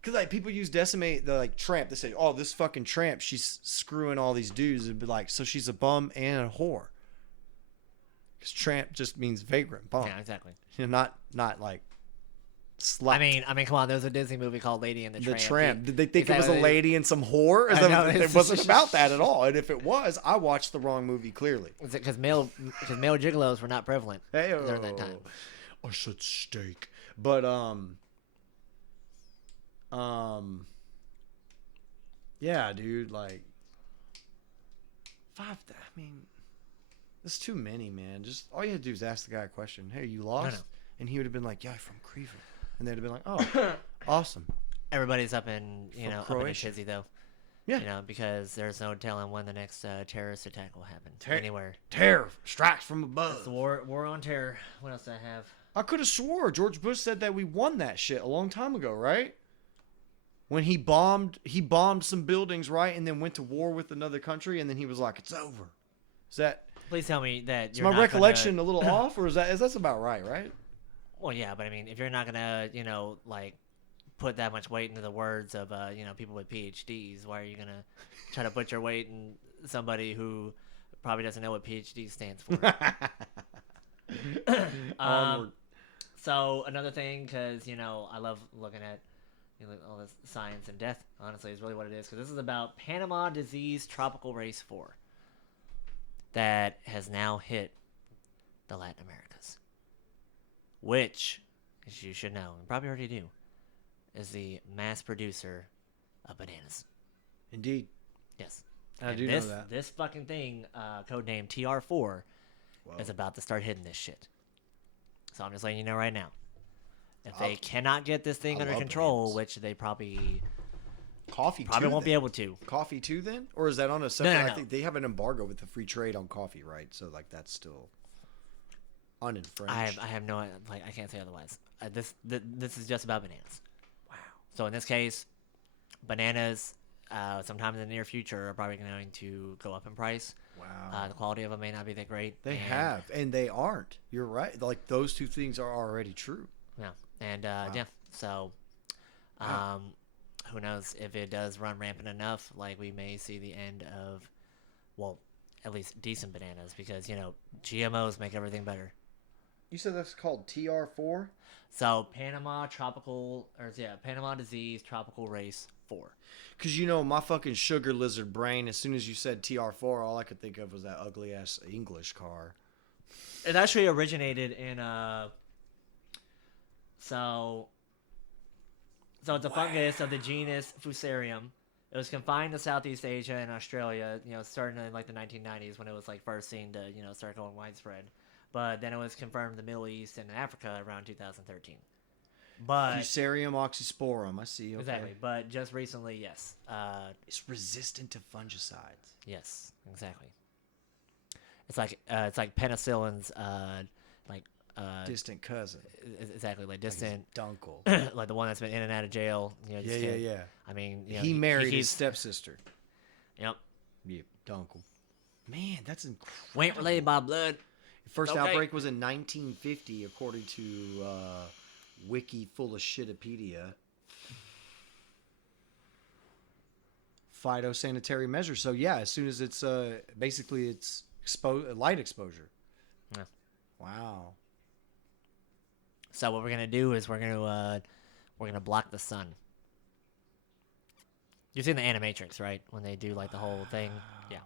Because like people use decimate, the like tramp. They say, "Oh, this fucking tramp, she's screwing all these dudes," and be like, "So she's a bum and a whore." Because tramp just means vagrant, bum. Yeah, exactly. You know, not like slut. I mean, come on. There was a Disney movie called Lady and the Tramp. The tramp. Did they think Is it that was what a lady and some whore? I know, It wasn't about that at all. And if it was, I watched the wrong movie clearly. Is it because male gigolos were not prevalent during that time? I said steak, but yeah, dude, like five. I mean, that's too many, man. Just all you had to do is ask the guy a question. Hey, you lost? No. And he would have been like, yeah, I'm from Cleveland. And they'd have been like, oh, awesome. Everybody's up in up in a Croatia. tizzy though. Yeah. You know, because there's no telling when the next terrorist attack will happen anywhere. Terror strikes from above. It's the war on terror. What else do I have? I could have swore George Bush said that we won that shit a long time ago, right? When he bombed some buildings, right, and then went to war with another country, and then he was like, "It's over." Is that? Please tell me that Is you're my not recollection gonna... a little off, or is that's about right? Right? Well, yeah, but I mean, if you're not gonna, like, put that much weight into the words of, people with PhDs, why are you gonna try to put your weight in somebody who probably doesn't know what PhD stands for? So another thing, because I love looking at all this science and death. Honestly, is really what it is. Because this is about Panama disease tropical race 4 that has now hit the Latin Americas, which, as you should know, and probably already do, is the mass producer of bananas. Indeed. Yes. I And do this, know that. This fucking thing, codenamed TR4, is about to start hitting this shit. So I'm just letting you know right now. If they cannot get this thing under control, bananas. which they probably Coffee probably too, won't then? be able to. Coffee too, then, or is that on a separate? No. I think they have an embargo with the free trade on coffee, right? So like that's still uninfringed. I have no, I can't say otherwise. This is just about bananas. Wow. So in this case, bananas, sometime in the near future, are probably going to go up in price. Wow. The quality of them may not be that great. They have, and they aren't. You're right. Like those two things are already true. Yeah, and Wow. yeah. So, who knows if it does run rampant enough? Like we may see the end of, well, at least decent bananas, because GMOs make everything better. You said that's called TR4? So Panama disease tropical race 4. Because my fucking sugar lizard brain, as soon as you said TR4, all I could think of was that ugly ass English car. It actually originated in so it's a fungus of the genus Fusarium. It was confined to Southeast Asia and Australia, starting in like the 1990s when it was like first seen to, start going widespread. But then it was confirmed in the Middle East and Africa around 2013. But Fusarium oxysporum, I see. Okay. exactly. But just recently, yes. It's resistant to fungicides. Yes, exactly. It's like penicillin's Distant cousin. exactly, like distant Dunkel. like the one that's been in and out of jail. Yeah. I mean, he married his stepsister. Yep. Yep, Dunkel. Man, that's incredible. We ain't related by blood. The first Okay. outbreak was in 1950, according to Wiki full of shitopedia. Phytosanitary measures. So yeah, as soon as it's basically it's light exposure. Yeah. Wow. So what we're gonna do is we're gonna block the sun. You've seen the Animatrix, right? When they do like the whole thing. Yeah.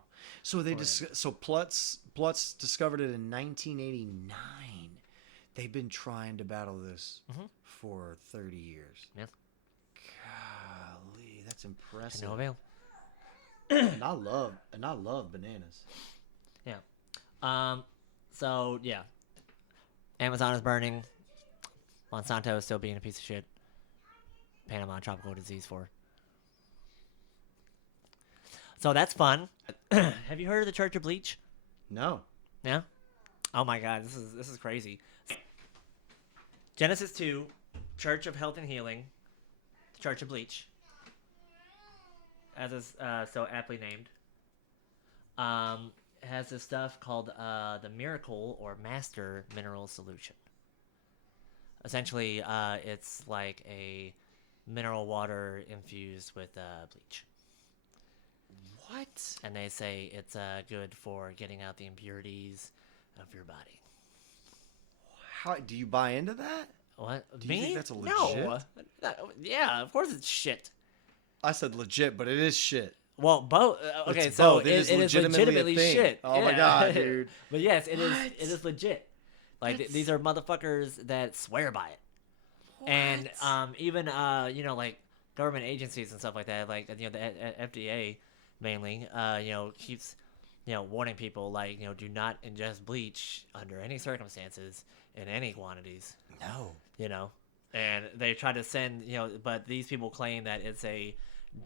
So Plutz discovered it in 1989. They've been trying to battle this for 30 years. Yeah. Golly, that's impressive. To no avail. And I love bananas. Yeah. So yeah. Amazon is burning. Monsanto is still being a piece of shit. Panama tropical disease 4. So that's fun. Have you heard of the Church of Bleach? No. Yeah. Oh my God, this is crazy. Genesis 2, Church of Health and Healing, Church of Bleach, as is so aptly named, has this stuff called the Miracle or Master Mineral Solution. Essentially, it's like a mineral water infused with bleach. What? And they say it's good for getting out the impurities of your body. How do you buy into that? What? Do you Me? think that's a No. Yeah, of course it's shit. I said legit, but it is shit. Well, both. Okay, It's so both. it is legitimately a thing. shit. Oh my Yeah. god, dude. But yes, it is. What? It is legit. Like these are motherfuckers that swear by it. What? And even like government agencies and stuff like that, like the FDA mainly, keeps warning people like do not ingest bleach under any circumstances in any quantities. No. And they try to send but these people claim that it's a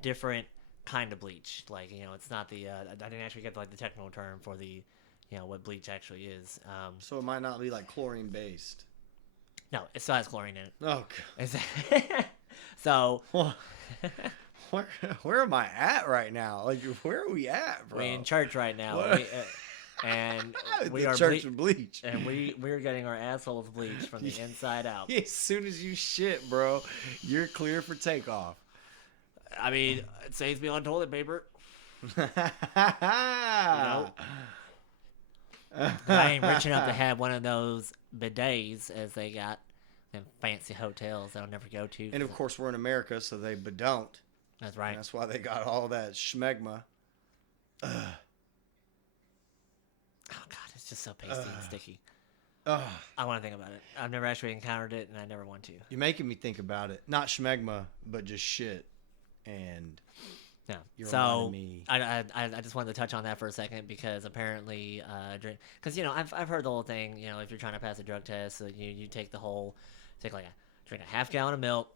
different kind of bleach. Like it's not the I didn't actually get like the technical term for the what bleach actually is. So it might not be like chlorine based. No, it still has chlorine in it. Oh God. So where am I at right now? Like where are we at, bro? we're in church right now. And we the are church of bleach. and we're getting our assholes bleached from the inside out. As soon as you shit, bro, you're clear for takeoff. I mean, it saves me on toilet paper. I ain't rich enough to have one of those bidets as they got in fancy hotels that I'll never go to. And of course, we're in America, so they don't. That's right. And that's why they got all that schmegma. Oh God, it's just so pasty and sticky. I want to think about it. I've never actually encountered it, and I never want to. You're making me think about it. Not schmegma, but just shit. And yeah. you're So reminding me. I just wanted to touch on that for a second because apparently, because I've heard the whole thing. If you're trying to pass a drug test, so you take drink a half gallon of milk,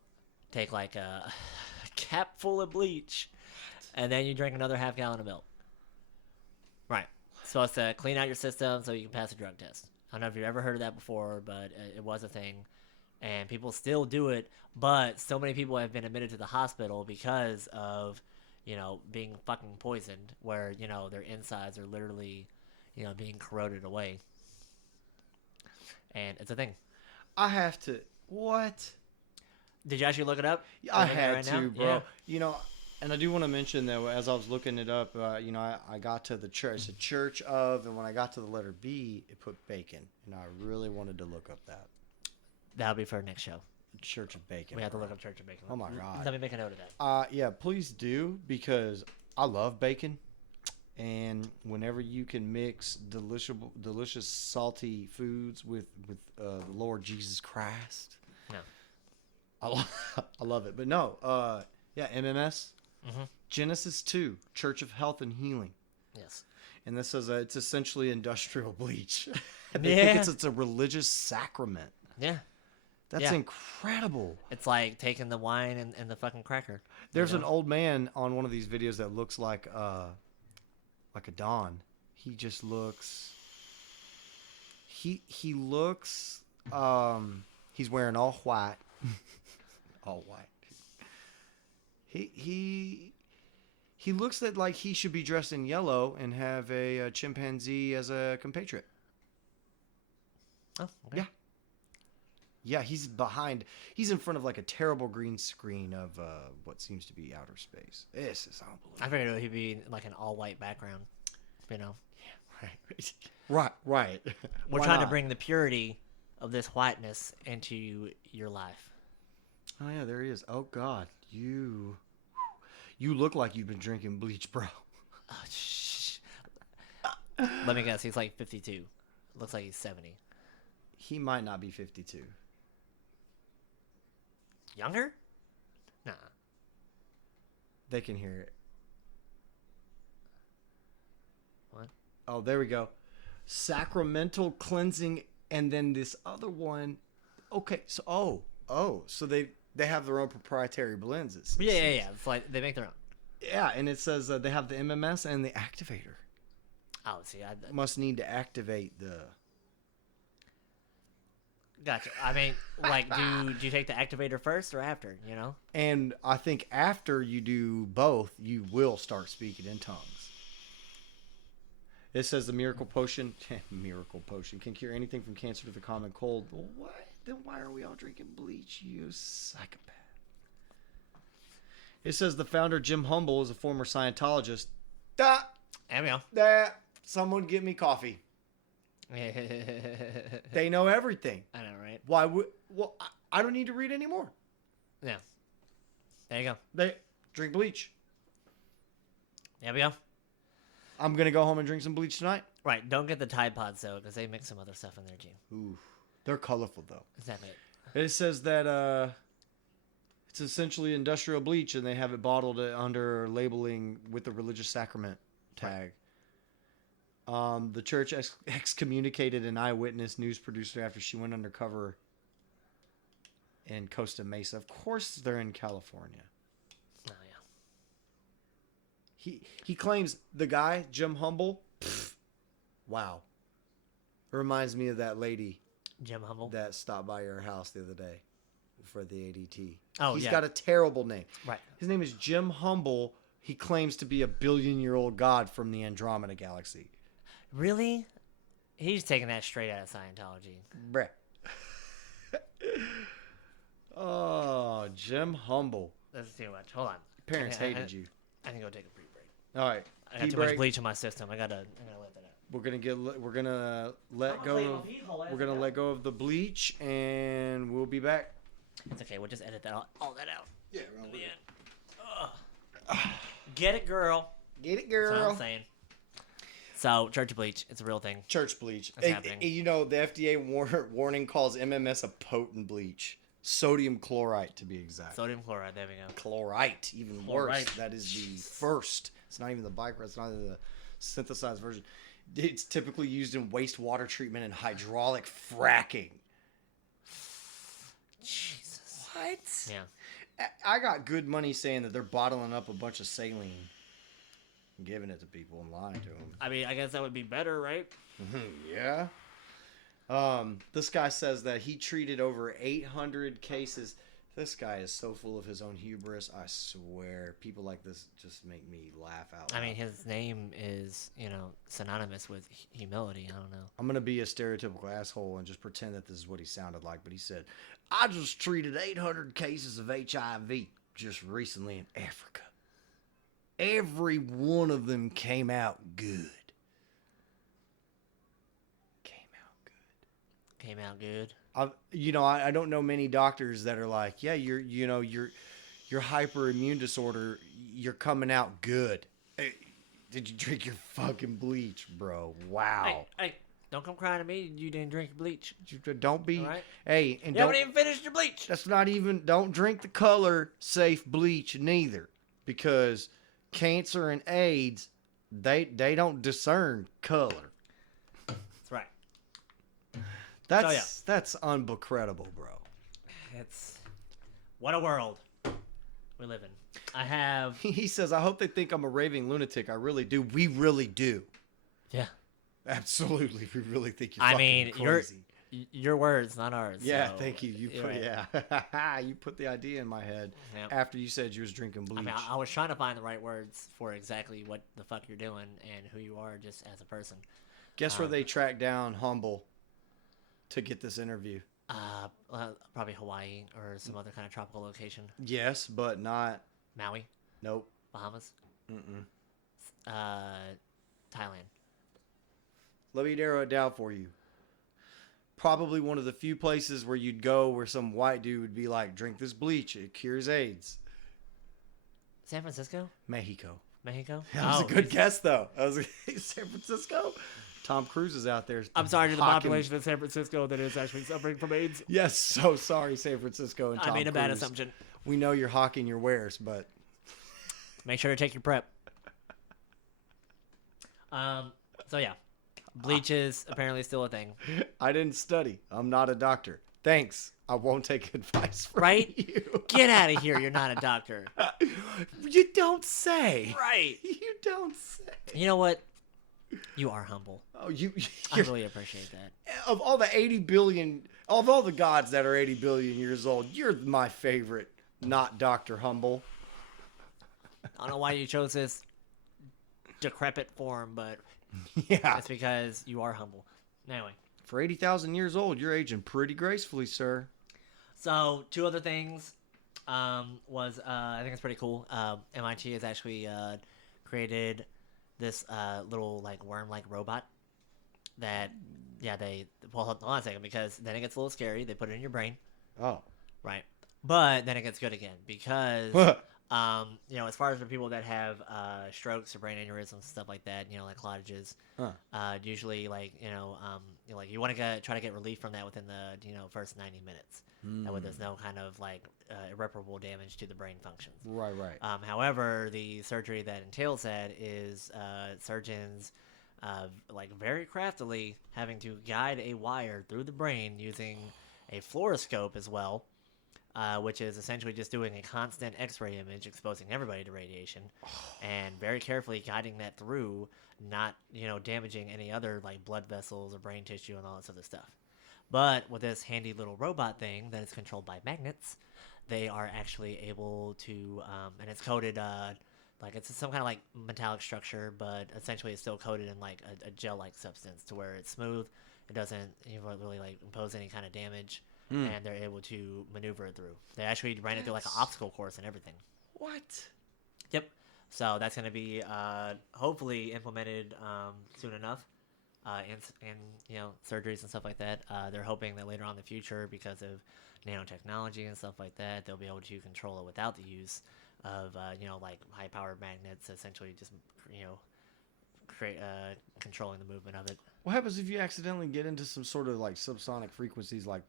take like a cap full of bleach, and then you drink another half gallon of milk. Right. It's supposed to clean out your system so you can pass a drug test. I don't know if you've ever heard of that before, but it was a thing. And people still do it, but so many people have been admitted to the hospital because of, being fucking poisoned, where, their insides are literally, being corroded away. And it's a thing. I have to. What? Did you actually look it up? I had right to, now? bro. Yeah. And I do want to mention that as I was looking it up, I got to the church. It's a church of, and when I got to the letter B, it put bacon. And I really wanted to look up that. That'll be for our next show. Church of Bacon. We have to look up Church of Bacon. Oh my God. Let me make a note of that. Yeah, please do, because I love bacon. And whenever you can mix delicious salty foods with the Lord Jesus Christ, No. I love it. But no, MMS, Genesis 2, Church of Health and Healing. Yes. And this says it's essentially industrial bleach. They think it's a religious sacrament. Yeah. That's incredible. It's like taking the wine and the fucking cracker. There's an old man on one of these videos that looks like a Don. He just looks. He looks. He's wearing all white. All white. He looks like he should be dressed in yellow and have a chimpanzee as a compatriot. Oh, okay. Yeah. Yeah, he's in front of like a terrible green screen of what seems to be outer space. This is unbelievable. I figured he'd be like an all-white background, Yeah, right. Right. We're trying to bring the purity of this whiteness into your life. Oh yeah, there he is. Oh God, you look like you've been drinking bleach, bro. Oh, shh. Let me guess, he's like 52. Looks like he's 70. He might not be 52. Younger? Nah. They can hear it. What? Oh, there we go. Sacramental cleansing, and then this other one. Okay, so so they have their own proprietary blends. Yeah. It's like they make their own. Yeah, and it says they have the MMS and the activator. Oh, see, Must need to activate the. Gotcha. I mean, like, do you take the activator first or after? You know. And I think after you do both, you will start speaking in tongues. It says the miracle potion can cure anything from cancer to the common cold. Well, what? Then why are we all drinking bleach, you psychopath? It says the founder, Jim Humble, is a former Scientologist. There we go. Someone get me coffee. They know everything. I know, right? Why would? Well, I don't need to read anymore. Yeah. There you go. They drink bleach. There we go. I'm gonna go home and drink some bleach tonight. Right. Don't get the Tide Pods though, because they mix some other stuff in there too. Ooh, they're colorful though. Exactly. It says that it's essentially industrial bleach, and they have it bottled under labeling with the religious sacrament tag. The church excommunicated an eyewitness news producer after she went undercover in Costa Mesa. Of course, they're in California. Oh yeah. He claims the guy, Jim Humble. Wow. Reminds me of that lady Jim Humble that stopped by your house the other day for the ADT. Oh, He's yeah. got a terrible name. Right. His name is Jim Humble. He claims to be a billion-year-old god from the Andromeda Galaxy. Really? He's taking that straight out of Scientology. Bruh. Oh, Jim Humble. That's too much. Hold on. Parents hated you. I can go take a pre-break. All right. I got too much bleach in my system. I gotta let that out. We're gonna let go of the bleach, and we'll be back. It's okay. We'll just edit that all that out. Yeah. Get it, girl. Get it, That's what girl. I'm saying. So, church bleach. It's a real thing. Church bleach. It's happening. You know, the FDA warning calls MMS a potent bleach. Sodium chlorite, to be exact. Sodium chloride. There we go. Chlorite, even worse. Chlorite. That is the first. It's not even the bicarbonate. It's not even the synthesized version. It's typically used in wastewater treatment and hydraulic fracking. Jesus. What? Yeah. I got good money saying that they're bottling up a bunch of saline and giving it to people and lying to them. I mean, I guess that would be better, right? Yeah. This guy says that he treated over 800 cases. This guy is so full of his own hubris. I swear, people like this just make me laugh out loud. I mean, his name is, synonymous with humility. I don't know. I'm going to be a stereotypical asshole and just pretend that this is what he sounded like. But he said, I just treated 800 cases of HIV just recently in Africa. Every one of them came out good. Came out good. I don't know many doctors that are like, yeah, your hyperimmune disorder, you're coming out good. Hey, did you drink your fucking bleach, bro? Wow. Hey, don't come crying to me. You didn't drink bleach. Don't be. Right. Hey, and you haven't even finished your bleach. That's not even. Don't drink the color safe bleach neither, because cancer and AIDS, they don't discern color. That's right. That's unbecredible, bro. It's what a world we live in. I have. He says, I hope they think I'm a raving lunatic. I really do. We really do. Yeah. Absolutely. We really think you're fucking crazy. Your words, not ours. Yeah, so, thank you. You put you put the idea in my head after you said you was drinking bleach. I mean, I was trying to find the right words for exactly what the fuck you're doing and who you are just as a person. Guess where they tracked down Humble to get this interview? Probably Hawaii or some other kind of tropical location. Yes, but not Maui. Nope. Bahamas. Thailand. Let me narrow it down for you. Probably one of the few places where you'd go where some white dude would be like, drink this bleach, it cures AIDS. San Francisco? Mexico. Mexico? That was a good guess, though. That was San Francisco. Tom Cruise is out there. I'm sorry to the population of San Francisco that is actually suffering from AIDS. Yes, so sorry, San Francisco and Tom I made a Cruise. bad assumption. We know you're hawking your wares, but make sure to take your prep. So yeah, bleach is apparently still a thing. I didn't study. I'm not a doctor. Thanks. I won't take advice from you. Get out of here. You're not a doctor. You don't say. Right. You don't say. You know what? You are humble. Oh, I really appreciate that. Of all the 80 billion, of all the gods that are 80 billion years old, you're my favorite, not Dr. Humble. I don't know why you chose this decrepit form, but Yeah. it's because you are humble. Anyway. For 80,000 years old, you're aging pretty gracefully, sir. So, two other things was, I think it's pretty cool. MIT has actually created this little, like, worm-like robot that, well, hold on a second, because then it gets a little scary. They put it in your brain. Oh. Right. But then it gets good again because, as far as for people that have strokes or brain aneurysms, stuff like that, like cottages, usually, like, you want to try to get relief from that within the, first 90 minutes. That way there's no kind of, like, irreparable damage to the brain functions. Right. However, the surgery that entails that is surgeons, like, very craftily having to guide a wire through the brain using a fluoroscope as well. Which is essentially just doing a constant X-ray image, exposing everybody to radiation, and very carefully guiding that through, not damaging any other like blood vessels or brain tissue and all this other stuff. But with this handy little robot thing that is controlled by magnets, they are actually able to, and it's coated like it's some kind of like metallic structure, but essentially it's still coated in like a gel-like substance to where it's smooth. It doesn't really like impose any kind of damage. And they're able to maneuver it through. They actually ran it through like an obstacle course and everything. What? Yep. So that's going to be hopefully implemented soon enough in surgeries and stuff like that. They're hoping that later on in the future, because of nanotechnology and stuff like that, they'll be able to control it without the use of like high-powered magnets, essentially just create controlling the movement of it. What happens if you accidentally get into some sort of like subsonic frequencies, like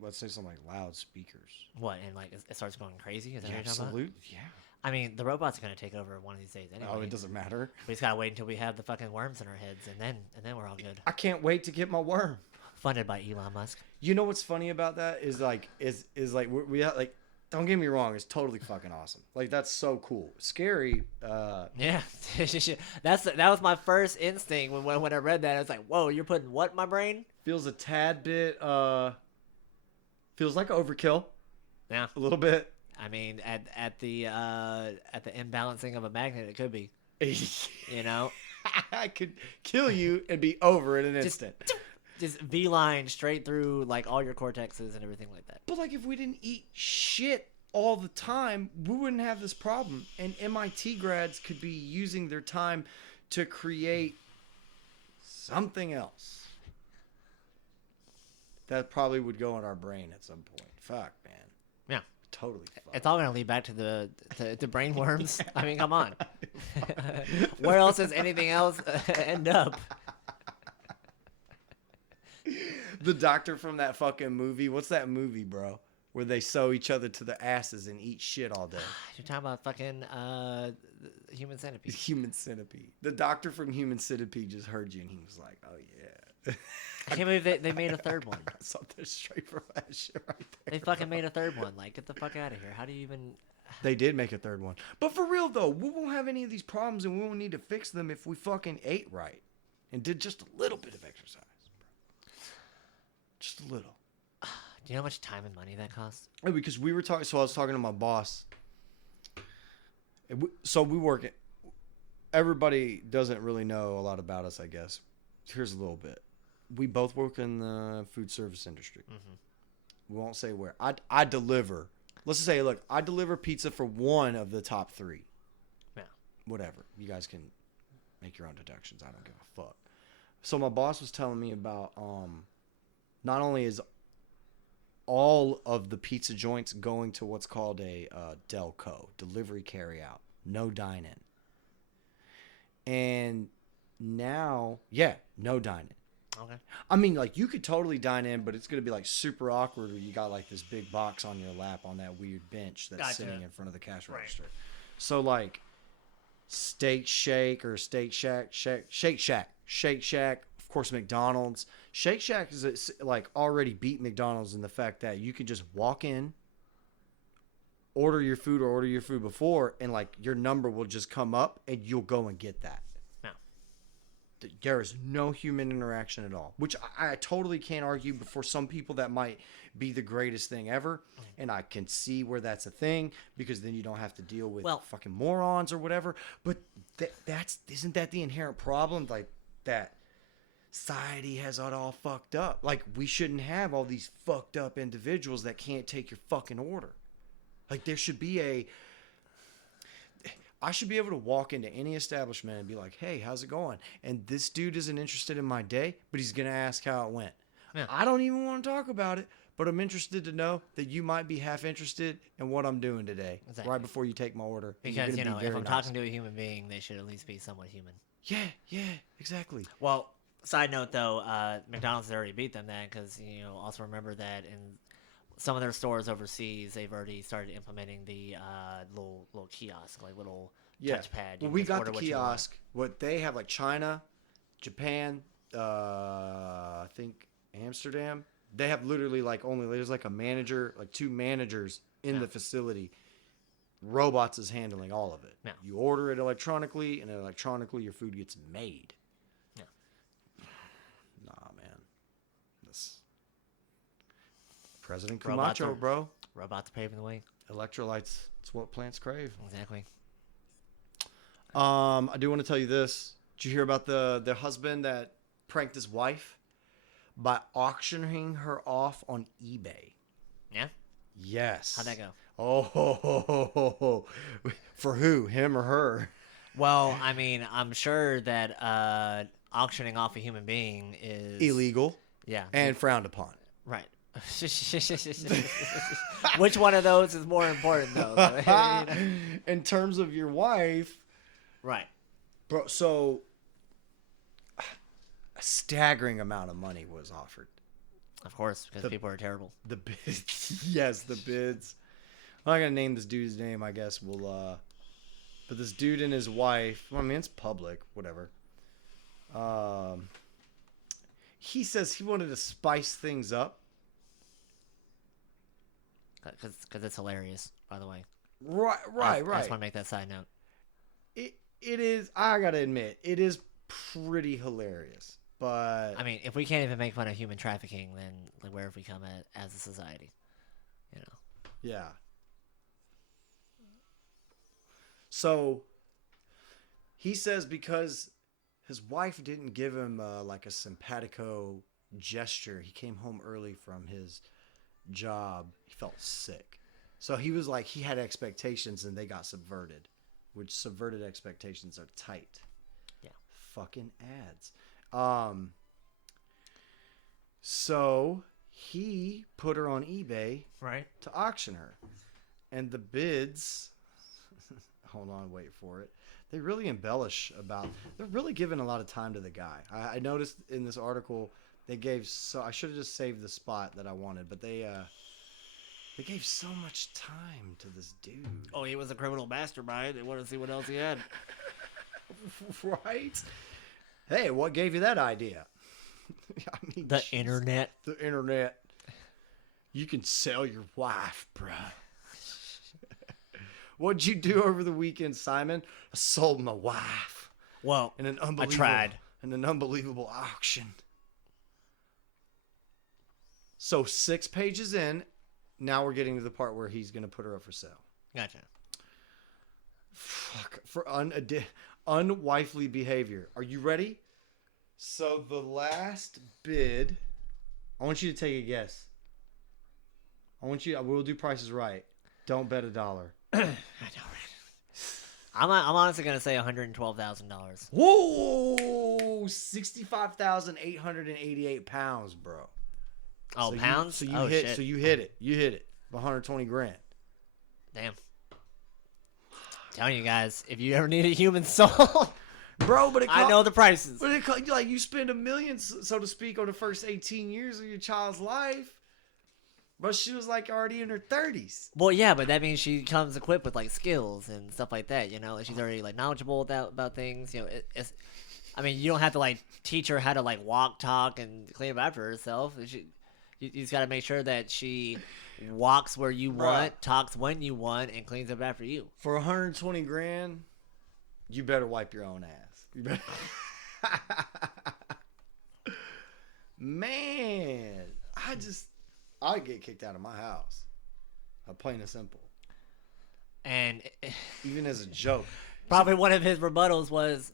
let's say something like loudspeakers? What, and like it starts going crazy? Is that what you're talking about? Absolutely, yeah. I mean, the robot's gonna take over one of these days anyway. Oh, it doesn't matter. We just gotta wait until we have the fucking worms in our heads, and then we're all good. I can't wait to get my worm. Funded by Elon Musk. You know what's funny about that is like we have, like, don't get me wrong, it's totally fucking awesome. Like, that's so cool. Scary. Yeah, that was my first instinct when I read that. I was like, "Whoa, you're putting what in my brain?" Feels a tad bit. Feels like overkill. Yeah, a little bit. I mean, at the imbalancing of a magnet, it could be. I could kill you and be over in an instant. Just V-line straight through like all your cortexes and everything like that. But like, if we didn't eat shit all the time, we wouldn't have this problem. And MIT grads could be using their time to create something else that probably would go in our brain at some point. Fuck, man. Yeah, totally. Fuck. It's all gonna lead back to the brain worms. I mean, come on. Where else does anything else end up? The doctor from that fucking movie. What's that movie, bro? Where they sew each other to their asses and eat shit all day. You're talking about fucking Human Centipede. Human Centipede. The doctor from Human Centipede just heard you and he was like, "Oh yeah." I can't believe they made a third one. Something straight from that shit right there. They fucking made a third one. Like, get the fuck out of here. How do you even? They did make a third one. But for real though, we won't have any of these problems and we won't need to fix them if we fucking ate right and did just a little bit of exercise. Just a little. Do you know how much time and money that costs? Because we were talking. So I was talking to my boss. So we work at. Everybody doesn't really know a lot about us, I guess. Here's a little bit. We both work in the food service industry. Mm-hmm. We won't say where. I deliver. Let's just say, look, I deliver pizza for one of the top 3. Yeah. Whatever. You guys can make your own deductions. I don't give a fuck. So my boss was telling me about not only is all of the pizza joints going to what's called a Delco, delivery carry out, no dine-in. And now, no dine-in. Okay. I mean, like, you could totally dine in, but it's going to be, like, super awkward where you got, like, this big box on your lap on that weird bench that's sitting in front of the cash register. So, like, Steak Shake or Shake Shack, of course, McDonald's. Shake Shack is, like, already beat McDonald's in the fact that you can just walk in, order your food before, and, like, your number will just come up, and you'll go and get that. There is no human interaction at all, which I totally can't argue. But for some people, that might be the greatest thing ever, and I can see where that's a thing because then you don't have to deal with fucking morons or whatever. But isn't that the inherent problem? Like that society has it all fucked up. Like we shouldn't have all these fucked up individuals that can't take your fucking order. Like there should be I should be able to walk into any establishment and be like, hey, how's it going? And this dude isn't interested in my day, but he's going to ask how it went. Yeah. I don't even want to talk about it, but I'm interested to know that you might be half interested in what I'm doing today, right before you take my order. Because, if I'm talking to a human being, they should at least be somewhat human. Yeah, exactly. Well, side note, though, McDonald's has already beat them then because, also remember that in some of their stores overseas, they've already started implementing the little kiosk, like little touchpad. Well, we got the kiosk. What they have, like China, Japan, I think Amsterdam. They have literally there's like a manager, like 2 managers in the facility. Robots is handling all of it. Yeah. You order it electronically, and electronically your food gets made. Yeah. Nah, man. President Camacho, bro. Robots paving the way. Electrolytes. It's what plants crave. Exactly. I do want to tell you this. Did you hear about the husband that pranked his wife by auctioning her off on eBay? Yeah? Yes. How'd that go? Oh, for who? Him or her? Well, I mean, I'm sure that auctioning off a human being is illegal. Yeah. And frowned upon. Right. Which one of those is more important, though? In terms of your wife, right, bro? So a staggering amount of money was offered. Of course, because people are terrible. The bids, yes, the bids. I'm not gonna name this dude's name. I guess we'll. But this dude and his wife. I mean, it's public. Whatever. He says he wanted to spice things up. Because it's hilarious, by the way. Right. I just want to make that side note. It is. I gotta admit, it is pretty hilarious. But I mean, if we can't even make fun of human trafficking, then like where have we come at as a society? Yeah. So he says because his wife didn't give him like a simpatico gesture, he came home early from his job. He felt sick. So he was like, he had expectations and they got subverted, which subverted expectations are tight. Yeah. Fucking ads. So he put her on eBay to auction her. And the bids, hold on, wait for it. They really embellish they're really giving a lot of time to the guy. I noticed in this article, they gave, I should have just saved the spot that I wanted, but they gave so much time to this dude. Oh, he was a criminal mastermind. They wanted to see what else he had. Right? Hey, what gave you that idea? I mean, the internet. The internet. You can sell your wife, bruh. What'd you do over the weekend, Simon? I sold my wife. Well, I tried. In an unbelievable auction. So 6 pages in, now we're getting to the part where he's going to put her up for sale. Gotcha. Fuck. For unwifely behavior. Are you ready? So the last bid, I want you to take a guess. We'll do prices right. Don't bet $1. I know, right? I'm honestly gonna say $112,000. Whoa, 65,888 pounds, bro. Oh, so pounds? You hit it. You hit it. 120 grand. Damn. Telling you guys, if you ever need a human soul, bro, but I know the prices. But you spend $1 million, so to speak, on the first 18 years of your child's life. But she was like already in her 30s. Well, yeah, but that means she comes equipped with like skills and stuff like that. She's already like knowledgeable about things. It's. I mean, you don't have to like teach her how to like walk, talk, and clean up after herself. You just got to make sure that she walks where you want, talks when you want, and cleans up after you. For 120 grand, you better wipe your own ass. You better. Man, I get kicked out of my house. Plain and simple. And Even as a joke. probably one of his rebuttals was,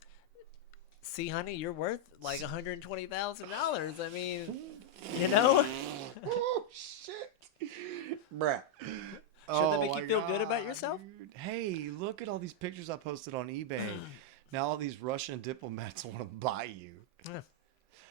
"See, honey, you're worth like $120,000. I mean, you know." Oh shit, bruh. Should that make you feel good about yourself? Dude. Hey, look at all these pictures I posted on eBay. Now all these Russian diplomats want to buy you. Yeah.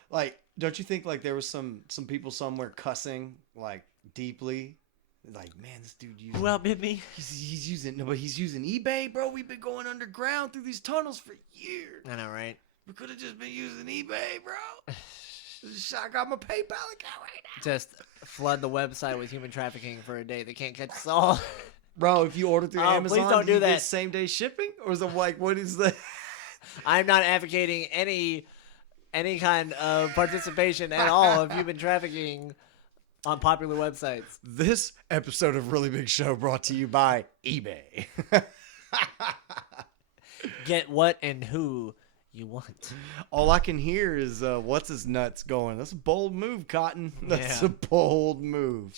Like, don't you think like there was some people somewhere cussing like deeply? Like, man, this dude using Who outbid me? he's using eBay, bro. We've been going underground through these tunnels for years. I know, right? We could have just been using eBay, bro. I got my PayPal account right now. Just flood the website with human trafficking for a day. They can't catch us all. Bro, if you order through Amazon, please don't do you that. get same day shipping? Or is it like, what is the... I'm not advocating any kind of participation at all of human trafficking on popular websites. This episode of Really Big Show brought to you by eBay. Get what and who you want. All I can hear is what's his nuts going. That's a bold move, Cotton. That's Yeah. a bold move.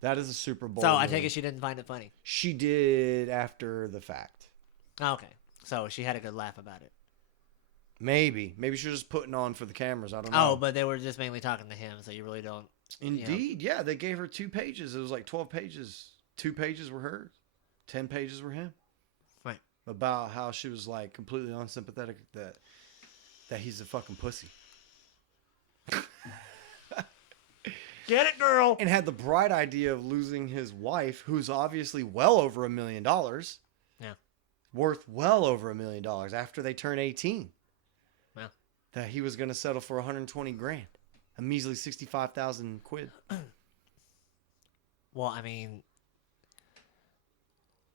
That is a super bold So move. I take it she didn't find it funny. She did after the fact. Oh, okay. So she had a good laugh about it. Maybe she was just putting on for the cameras. I don't know. Oh, but they were just mainly talking to him, so you really don't. Indeed, yeah. They gave her 2 pages. It was like 12 pages. 2 pages were hers. 10 pages were him. Right. About how she was like completely unsympathetic that he's a fucking pussy. Get it, girl. And had the bright idea of losing his wife, who's obviously well over $1 million. Yeah. Worth well over $1 million after they turn 18. Yeah. That he was going to settle for 120 grand. A measly 65,000 quid. Well, I mean,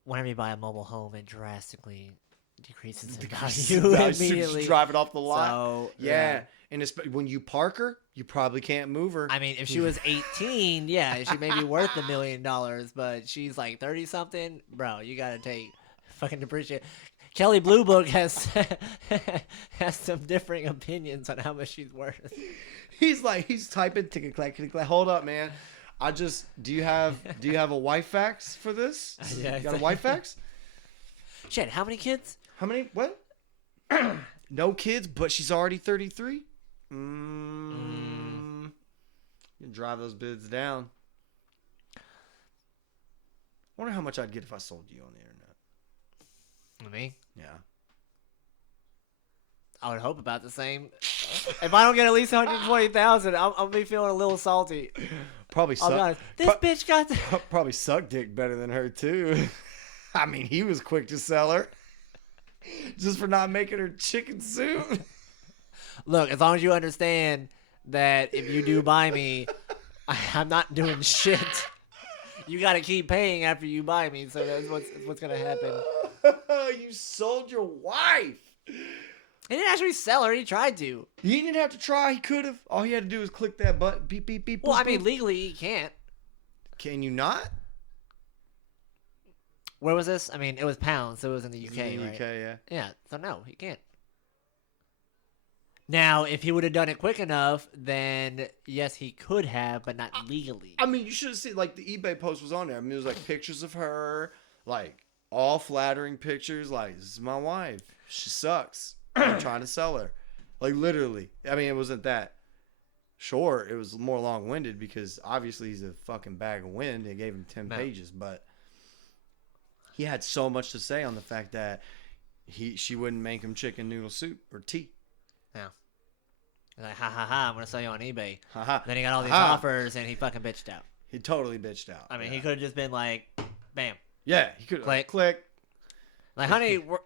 whenever you buy a mobile home, it drastically decreases in value immediately. Just drive it off the lot. So, yeah. And when you park her, you probably can't move her. I mean, if she was 18, yeah, she may be worth $1 million, but she's like 30 something, bro. You gotta take fucking depreciate. Kelly Blue Book has has some differing opinions on how much she's worth. He's typing ticket clack. Hold up, man. Do you have a wife fax for this? Yeah, you got a wife fax? Shit, how many kids? How many? What? No kids, but she's already 33. You can drive those bids down. Wonder how much I'd get if I sold you on the internet. Me? Yeah. I would hope about the same. If I don't get at least 120,000, I'll be feeling a little salty. Probably I'll be honest. This bitch got probably suck dick better than her too. I mean, he was quick to sell her just for not making her chicken soup. Look, as long as you understand that if you do buy me, I'm not doing shit. You got to keep paying after you buy me, so that's what's gonna happen. You sold your wife. He didn't actually sell her. He tried to. He didn't have to try. He could have. All he had to do was click that button. Beep, beep, beep. Well, boop, I mean, boop. legally, he can't. Can you not? Where was this? I mean, it was pounds, so it was in the UK, In the right? UK, yeah. Yeah, so no, he can't. Now, if he would have done it quick enough, then yes, he could have, but not legally. I mean, you should have seen, like, the eBay post was on there. I mean, it was, like, pictures of her, like, all flattering pictures. Like, this is my wife. She sucks. I'm trying to sell her. Like, literally. I mean, it wasn't that short. It was more long-winded because, obviously, he's a fucking bag of wind. They gave him 10 pages, but he had so much to say on the fact that she wouldn't make him chicken noodle soup or tea. Yeah. Like, ha ha ha, I'm going to sell you on eBay. Haha. Then he got all these offers, and he fucking bitched out. He totally bitched out. I mean, he could have just been like, bam. Yeah, he could have. Click. Like, honey, we're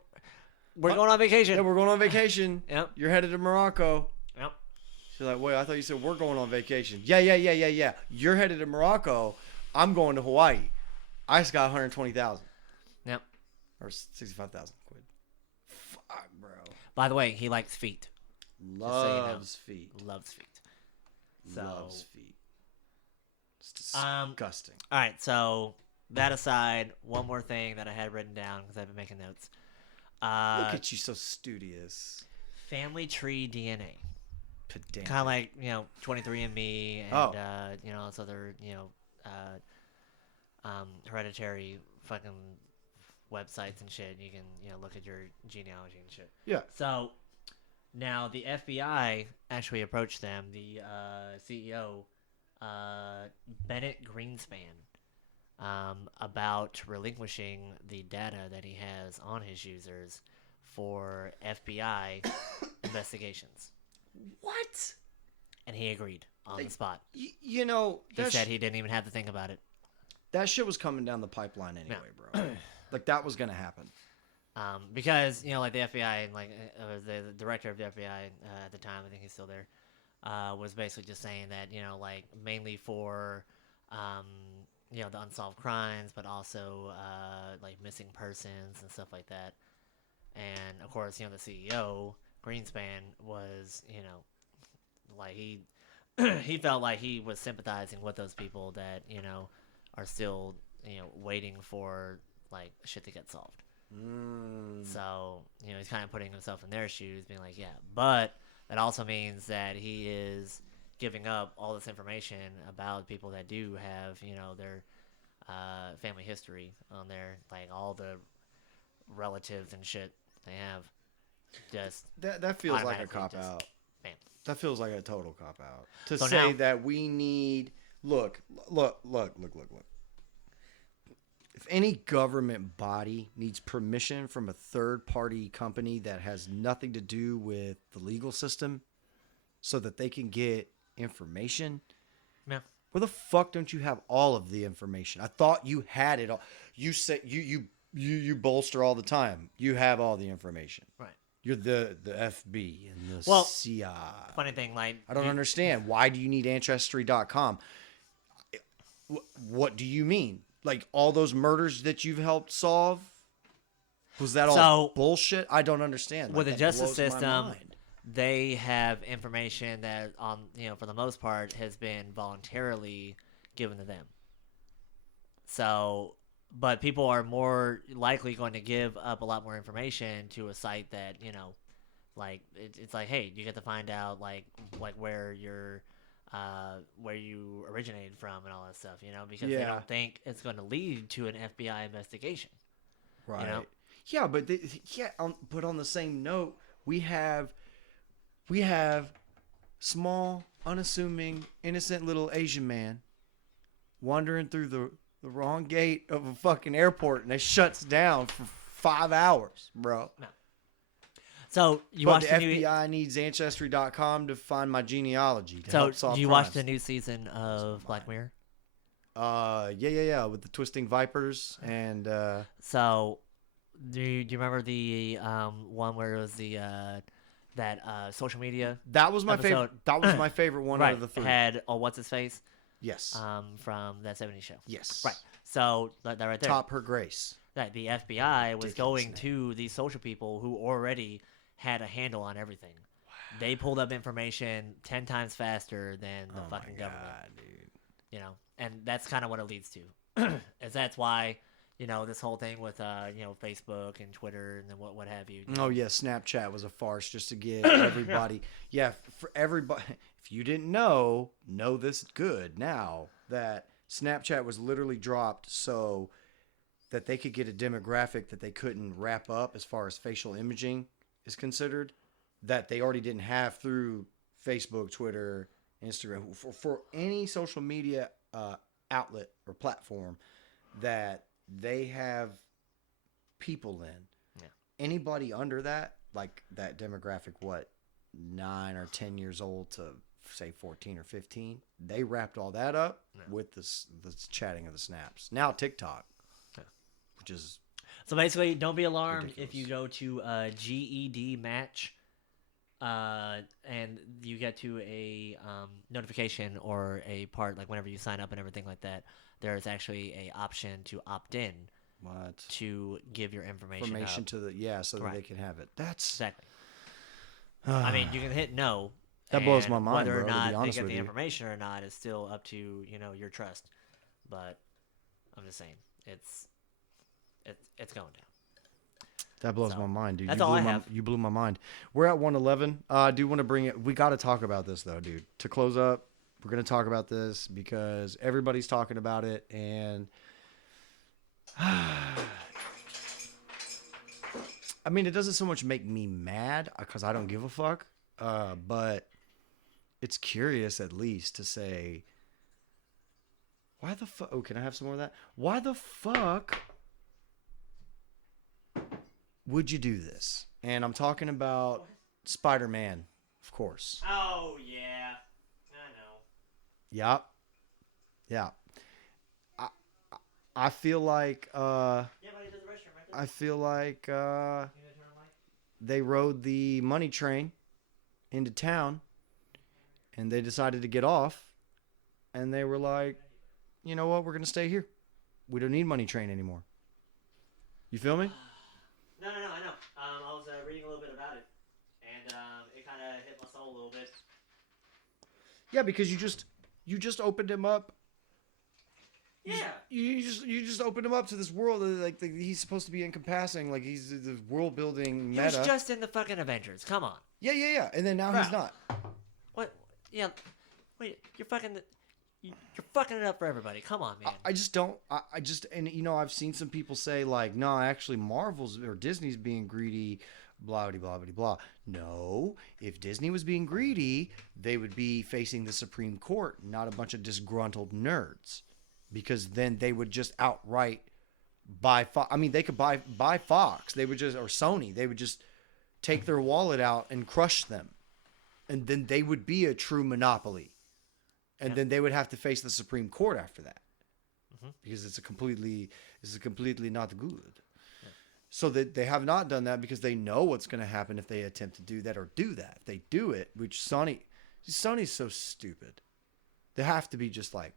going on vacation. Yeah, we're going on vacation. Yep. You're headed to Morocco. Yep. She's like, wait, I thought you said we're going on vacation. Yeah. You're headed to Morocco. I'm going to Hawaii. I just got 120,000. Yep. Or 65,000 quid. Fuck, bro. By the way, he likes feet. Loves feet. Loves feet. So, Loves feet. It's disgusting. All right, so that aside, one more thing that I had written down because I've been making notes. Look at you, so studious. family tree DNA. Pedantic. Kind of like 23andMe and Oh. those other hereditary fucking websites and shit. You can look at your genealogy and shit. Yeah. So now the FBI actually approached them. The CEO, Bennett Greenspan, about relinquishing the data that he has on his users for FBI investigations. What? And he agreed on the spot. He said he didn't even have to think about it. That shit was coming down the pipeline anyway, bro. Like, that was going to happen. Because, like, the FBI, and, like, the director of the FBI at the time, I think he's still there, was basically just saying that, like, mainly for, the unsolved crimes, but also, like, missing persons and stuff like that. And, of course, the CEO, Greenspan, was, like, he felt like he was sympathizing with those people that, are still, waiting for, like, shit to get solved. So, he's kind of putting himself in their shoes, being like, yeah. But that also means that he is giving up all this information about people that do have, their family history on there, like all the relatives and shit they have. Just that feels like a cop out. Bam. That feels like a total cop out. To So say now, that we need look. If any government body needs permission from a third-party company that has nothing to do with the legal system so that they can get information, yeah. where the fuck don't you have all of the information? I thought you had it all. You said you bolster all the time. You have all the information. Right. You're the FB and the CIA. Funny thing, like, I don't understand. Why do you need Ancestry.com? What do you mean? Like, all those murders that you've helped solve? Was that all bullshit? I don't understand. With the justice system, they have information that, for the most part, has been voluntarily given to them. So, but people are more likely going to give up a lot more information to a site that, like, it's like, hey, you get to find out, like where you're... where you originated from and all that stuff, because they don't think it's going to lead to an FBI investigation. Right. Yeah, but but on the same note, we have small, unassuming, innocent little Asian man wandering through the wrong gate of a fucking airport, and it shuts down for 5 hours, bro. No. So the FBI needs Ancestry.com to find my genealogy to help solve crimes. Do you watch the new season of Black Mirror? Yeah, with the twisting vipers and. So, do you remember the one where it was the that social media? That was my episode? favorite. That was my favorite one right. out of the three. Had what's his face? Yes. From that '70s show. Yes. Right. So that right there. Top her grace. That the FBI was going to these social people who already had a handle on everything. Wow. They pulled up information 10 times faster than the fucking government. Dude. And that's kind of what it leads to. Is that's why, this whole thing with Facebook and Twitter and then what have you. Oh yeah, Snapchat was a farce just to get everybody. Yeah, for everybody. If you didn't know this good now that Snapchat was literally dropped so that they could get a demographic that they couldn't wrap up as far as facial imaging is considered, that they already didn't have through Facebook, Twitter, Instagram, for any social media outlet or platform that they have people in. Yeah. Anybody under that, like that demographic, 9 or 10 years old to say 14 or 15, they wrapped all that up with the chatting of the snaps. Now TikTok, which is... So basically, don't be alarmed ridiculous. If you go to GED match, and you get to a notification or a part, like whenever you sign up and everything like that, there's actually a option to opt in. What? To give your information up. To the so that they can have it. That's exactly. I mean, you can hit no. That blows my mind. Whether or bro, not they get the information or not is still up to your trust. But I'm just saying it's going down. That blows So, my mind, dude. that's all I have. You blew my mind. We're at 111. I do want to bring it. We got to talk about this, though, dude. To close up, we're going to talk about this because everybody's talking about it. And I mean, it doesn't so much make me mad because I don't give a fuck. But it's curious, at least, to say, why the fuck? Oh, can I have some more of that? Why the fuck would you do this? And I'm talking about Spider-Man, of course. Oh, yeah. I know. Yep. Yeah. I feel like Yeah, buddy, there's a restroom right there. I feel like You gonna turn on light? they rode the money train into town and they decided to get off and they were like, you know what, we're gonna stay here. We don't need money train anymore. You feel me? No, I know. I was reading a little bit about it, and it kind of hit my soul a little bit. Yeah, because you just opened him up. Yeah. You just opened him up to this world like he's supposed to be encompassing, like he's the world building He meta. was just in the fucking Avengers. Come on. Yeah. And then now Bro. he's not. What? Yeah. Wait, you're fucking it up for everybody. Come on, man. I just don't. I just, and you know, I've seen some people say like, no, actually, Marvel's or Disney's being greedy, blah blah blah blah. No, if Disney was being greedy, they would be facing the Supreme Court, not a bunch of disgruntled nerds, because then they would just outright buy. I mean, they could buy Fox. They would just, or Sony. They would just take their wallet out and crush them, and then they would be a true monopoly. And then they would have to face the Supreme Court after that, because it's completely not good. Yeah. So that they have not done that because they know what's going to happen if they attempt to do that or do that. If they do it, which Sony's so stupid. They have to be just like,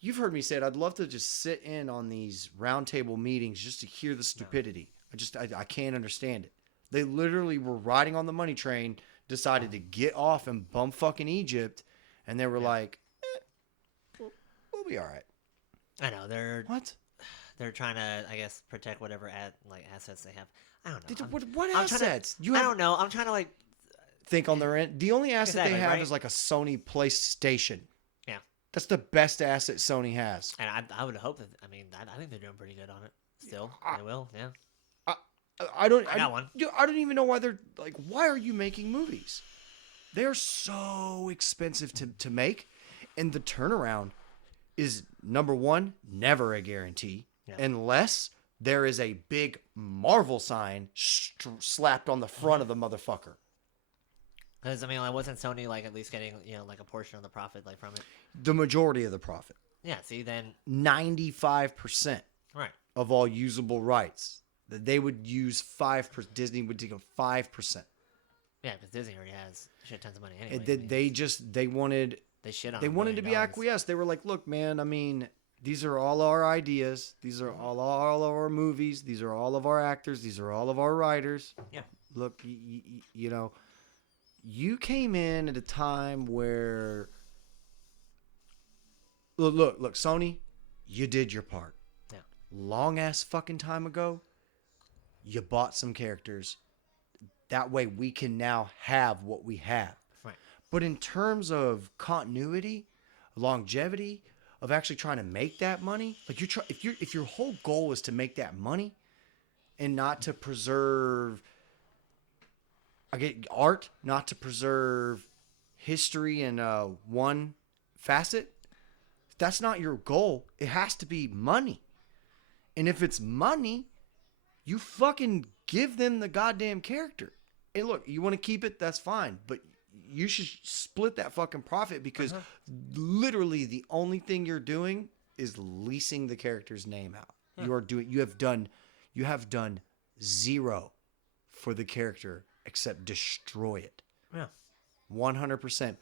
you've heard me say it. I'd love to just sit in on these roundtable meetings just to hear the stupidity. No. I can't understand it. They literally were riding on the money train, decided to get off in bumfucking Egypt. And they were like, we'll be all right. I know they're trying to, I guess, protect whatever assets they have. I don't know. What assets? I don't know. I'm trying to think on their end. The only asset they have right? is like a Sony PlayStation. Yeah, that's the best asset Sony has. And I would hope that. I mean, I think they're doing pretty good on it. Still, they will. Yeah. I got one. I don't even know why they're like. Why are you making movies? They're so expensive to make, and the turnaround is, number one, never a guarantee, unless there is a big Marvel sign slapped on the front of the motherfucker. Because I mean, wasn't Sony at least getting a portion of the profit from it? The majority of the profit. Yeah. See, then 95% of all usable rights. They would use 5%. Disney would take 5%. Yeah, because Disney already has shit tons of money anyway. They wanted to be acquiesced. They were like, look, man, I mean, these are all our ideas. These are all of our movies. These are all of our actors. These are all of our writers. Yeah. Look, you know, you came in at a time where, look, Sony, you did your part. Yeah. Long ass fucking time ago, you bought some characters. That way we can now have what we have. Right. But in terms of continuity, longevity, of actually trying to make that money, like if your whole goal is to make that money and not to preserve art, not to preserve history in one facet, if that's not your goal. It has to be money. And if it's money, you fucking give them the goddamn character. Hey, look, you want to keep it? That's fine. But you should split that fucking profit, because literally the only thing you're doing is leasing the character's name out. You have done zero for the character except destroy it. Yeah. 100%.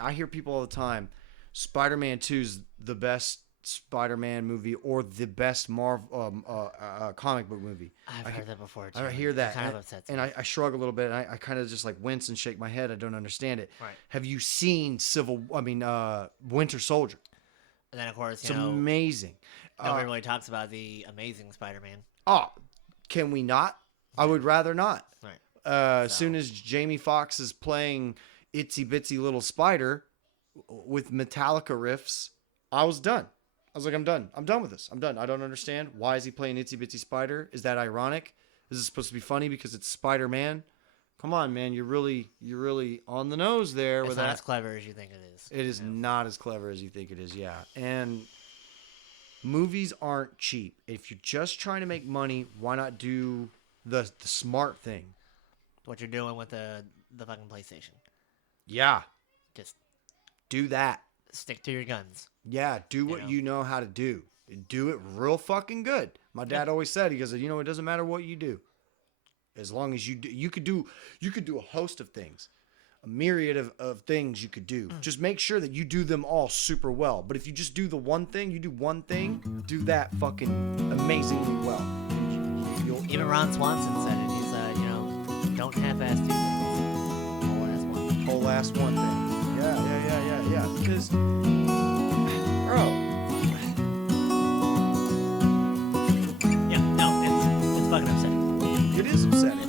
I hear people all the time, Spider-Man 2 is the best Spider-Man movie or the best Marvel comic book movie. I've heard that before too. I hear that, It kind of upsets me. and I shrug a little bit. And I kind of just wince and shake my head. I don't understand it. Right. Have you seen Winter Soldier? And then of course, It's amazing. nobody really talks about the Amazing Spider-Man. Oh, Can we not? I would rather not. Right. As soon as Jamie Foxx is playing Itsy Bitsy Little Spider with Metallica riffs, I was done. I was like, I'm done. I'm done with this. I'm done. I don't understand. Why is he playing Itsy Bitsy Spider? Is that ironic? Is it supposed to be funny because it's Spider-Man? Come on, man. You're really on the nose there It's with not that. as clever as you think it is. It is not as clever as you think it is, yeah. And movies aren't cheap. If you're just trying to make money, why not do the smart thing? What you're doing with the fucking PlayStation. Yeah. Just Do that. stick to your guns. Yeah, do what you know how to do. Do it real fucking good. My dad always said, he goes, it doesn't matter what you do. As long as you do, you could do a host of things. A myriad of things you could do. Just make sure that you do them all super well. But if you just do the one thing, do that fucking amazingly well. Even Ron Swanson said it. He's don't half-ass two things. Whole ass one thing. Yeah. Because, bro. Yeah, no, it's fucking upsetting. It is upsetting.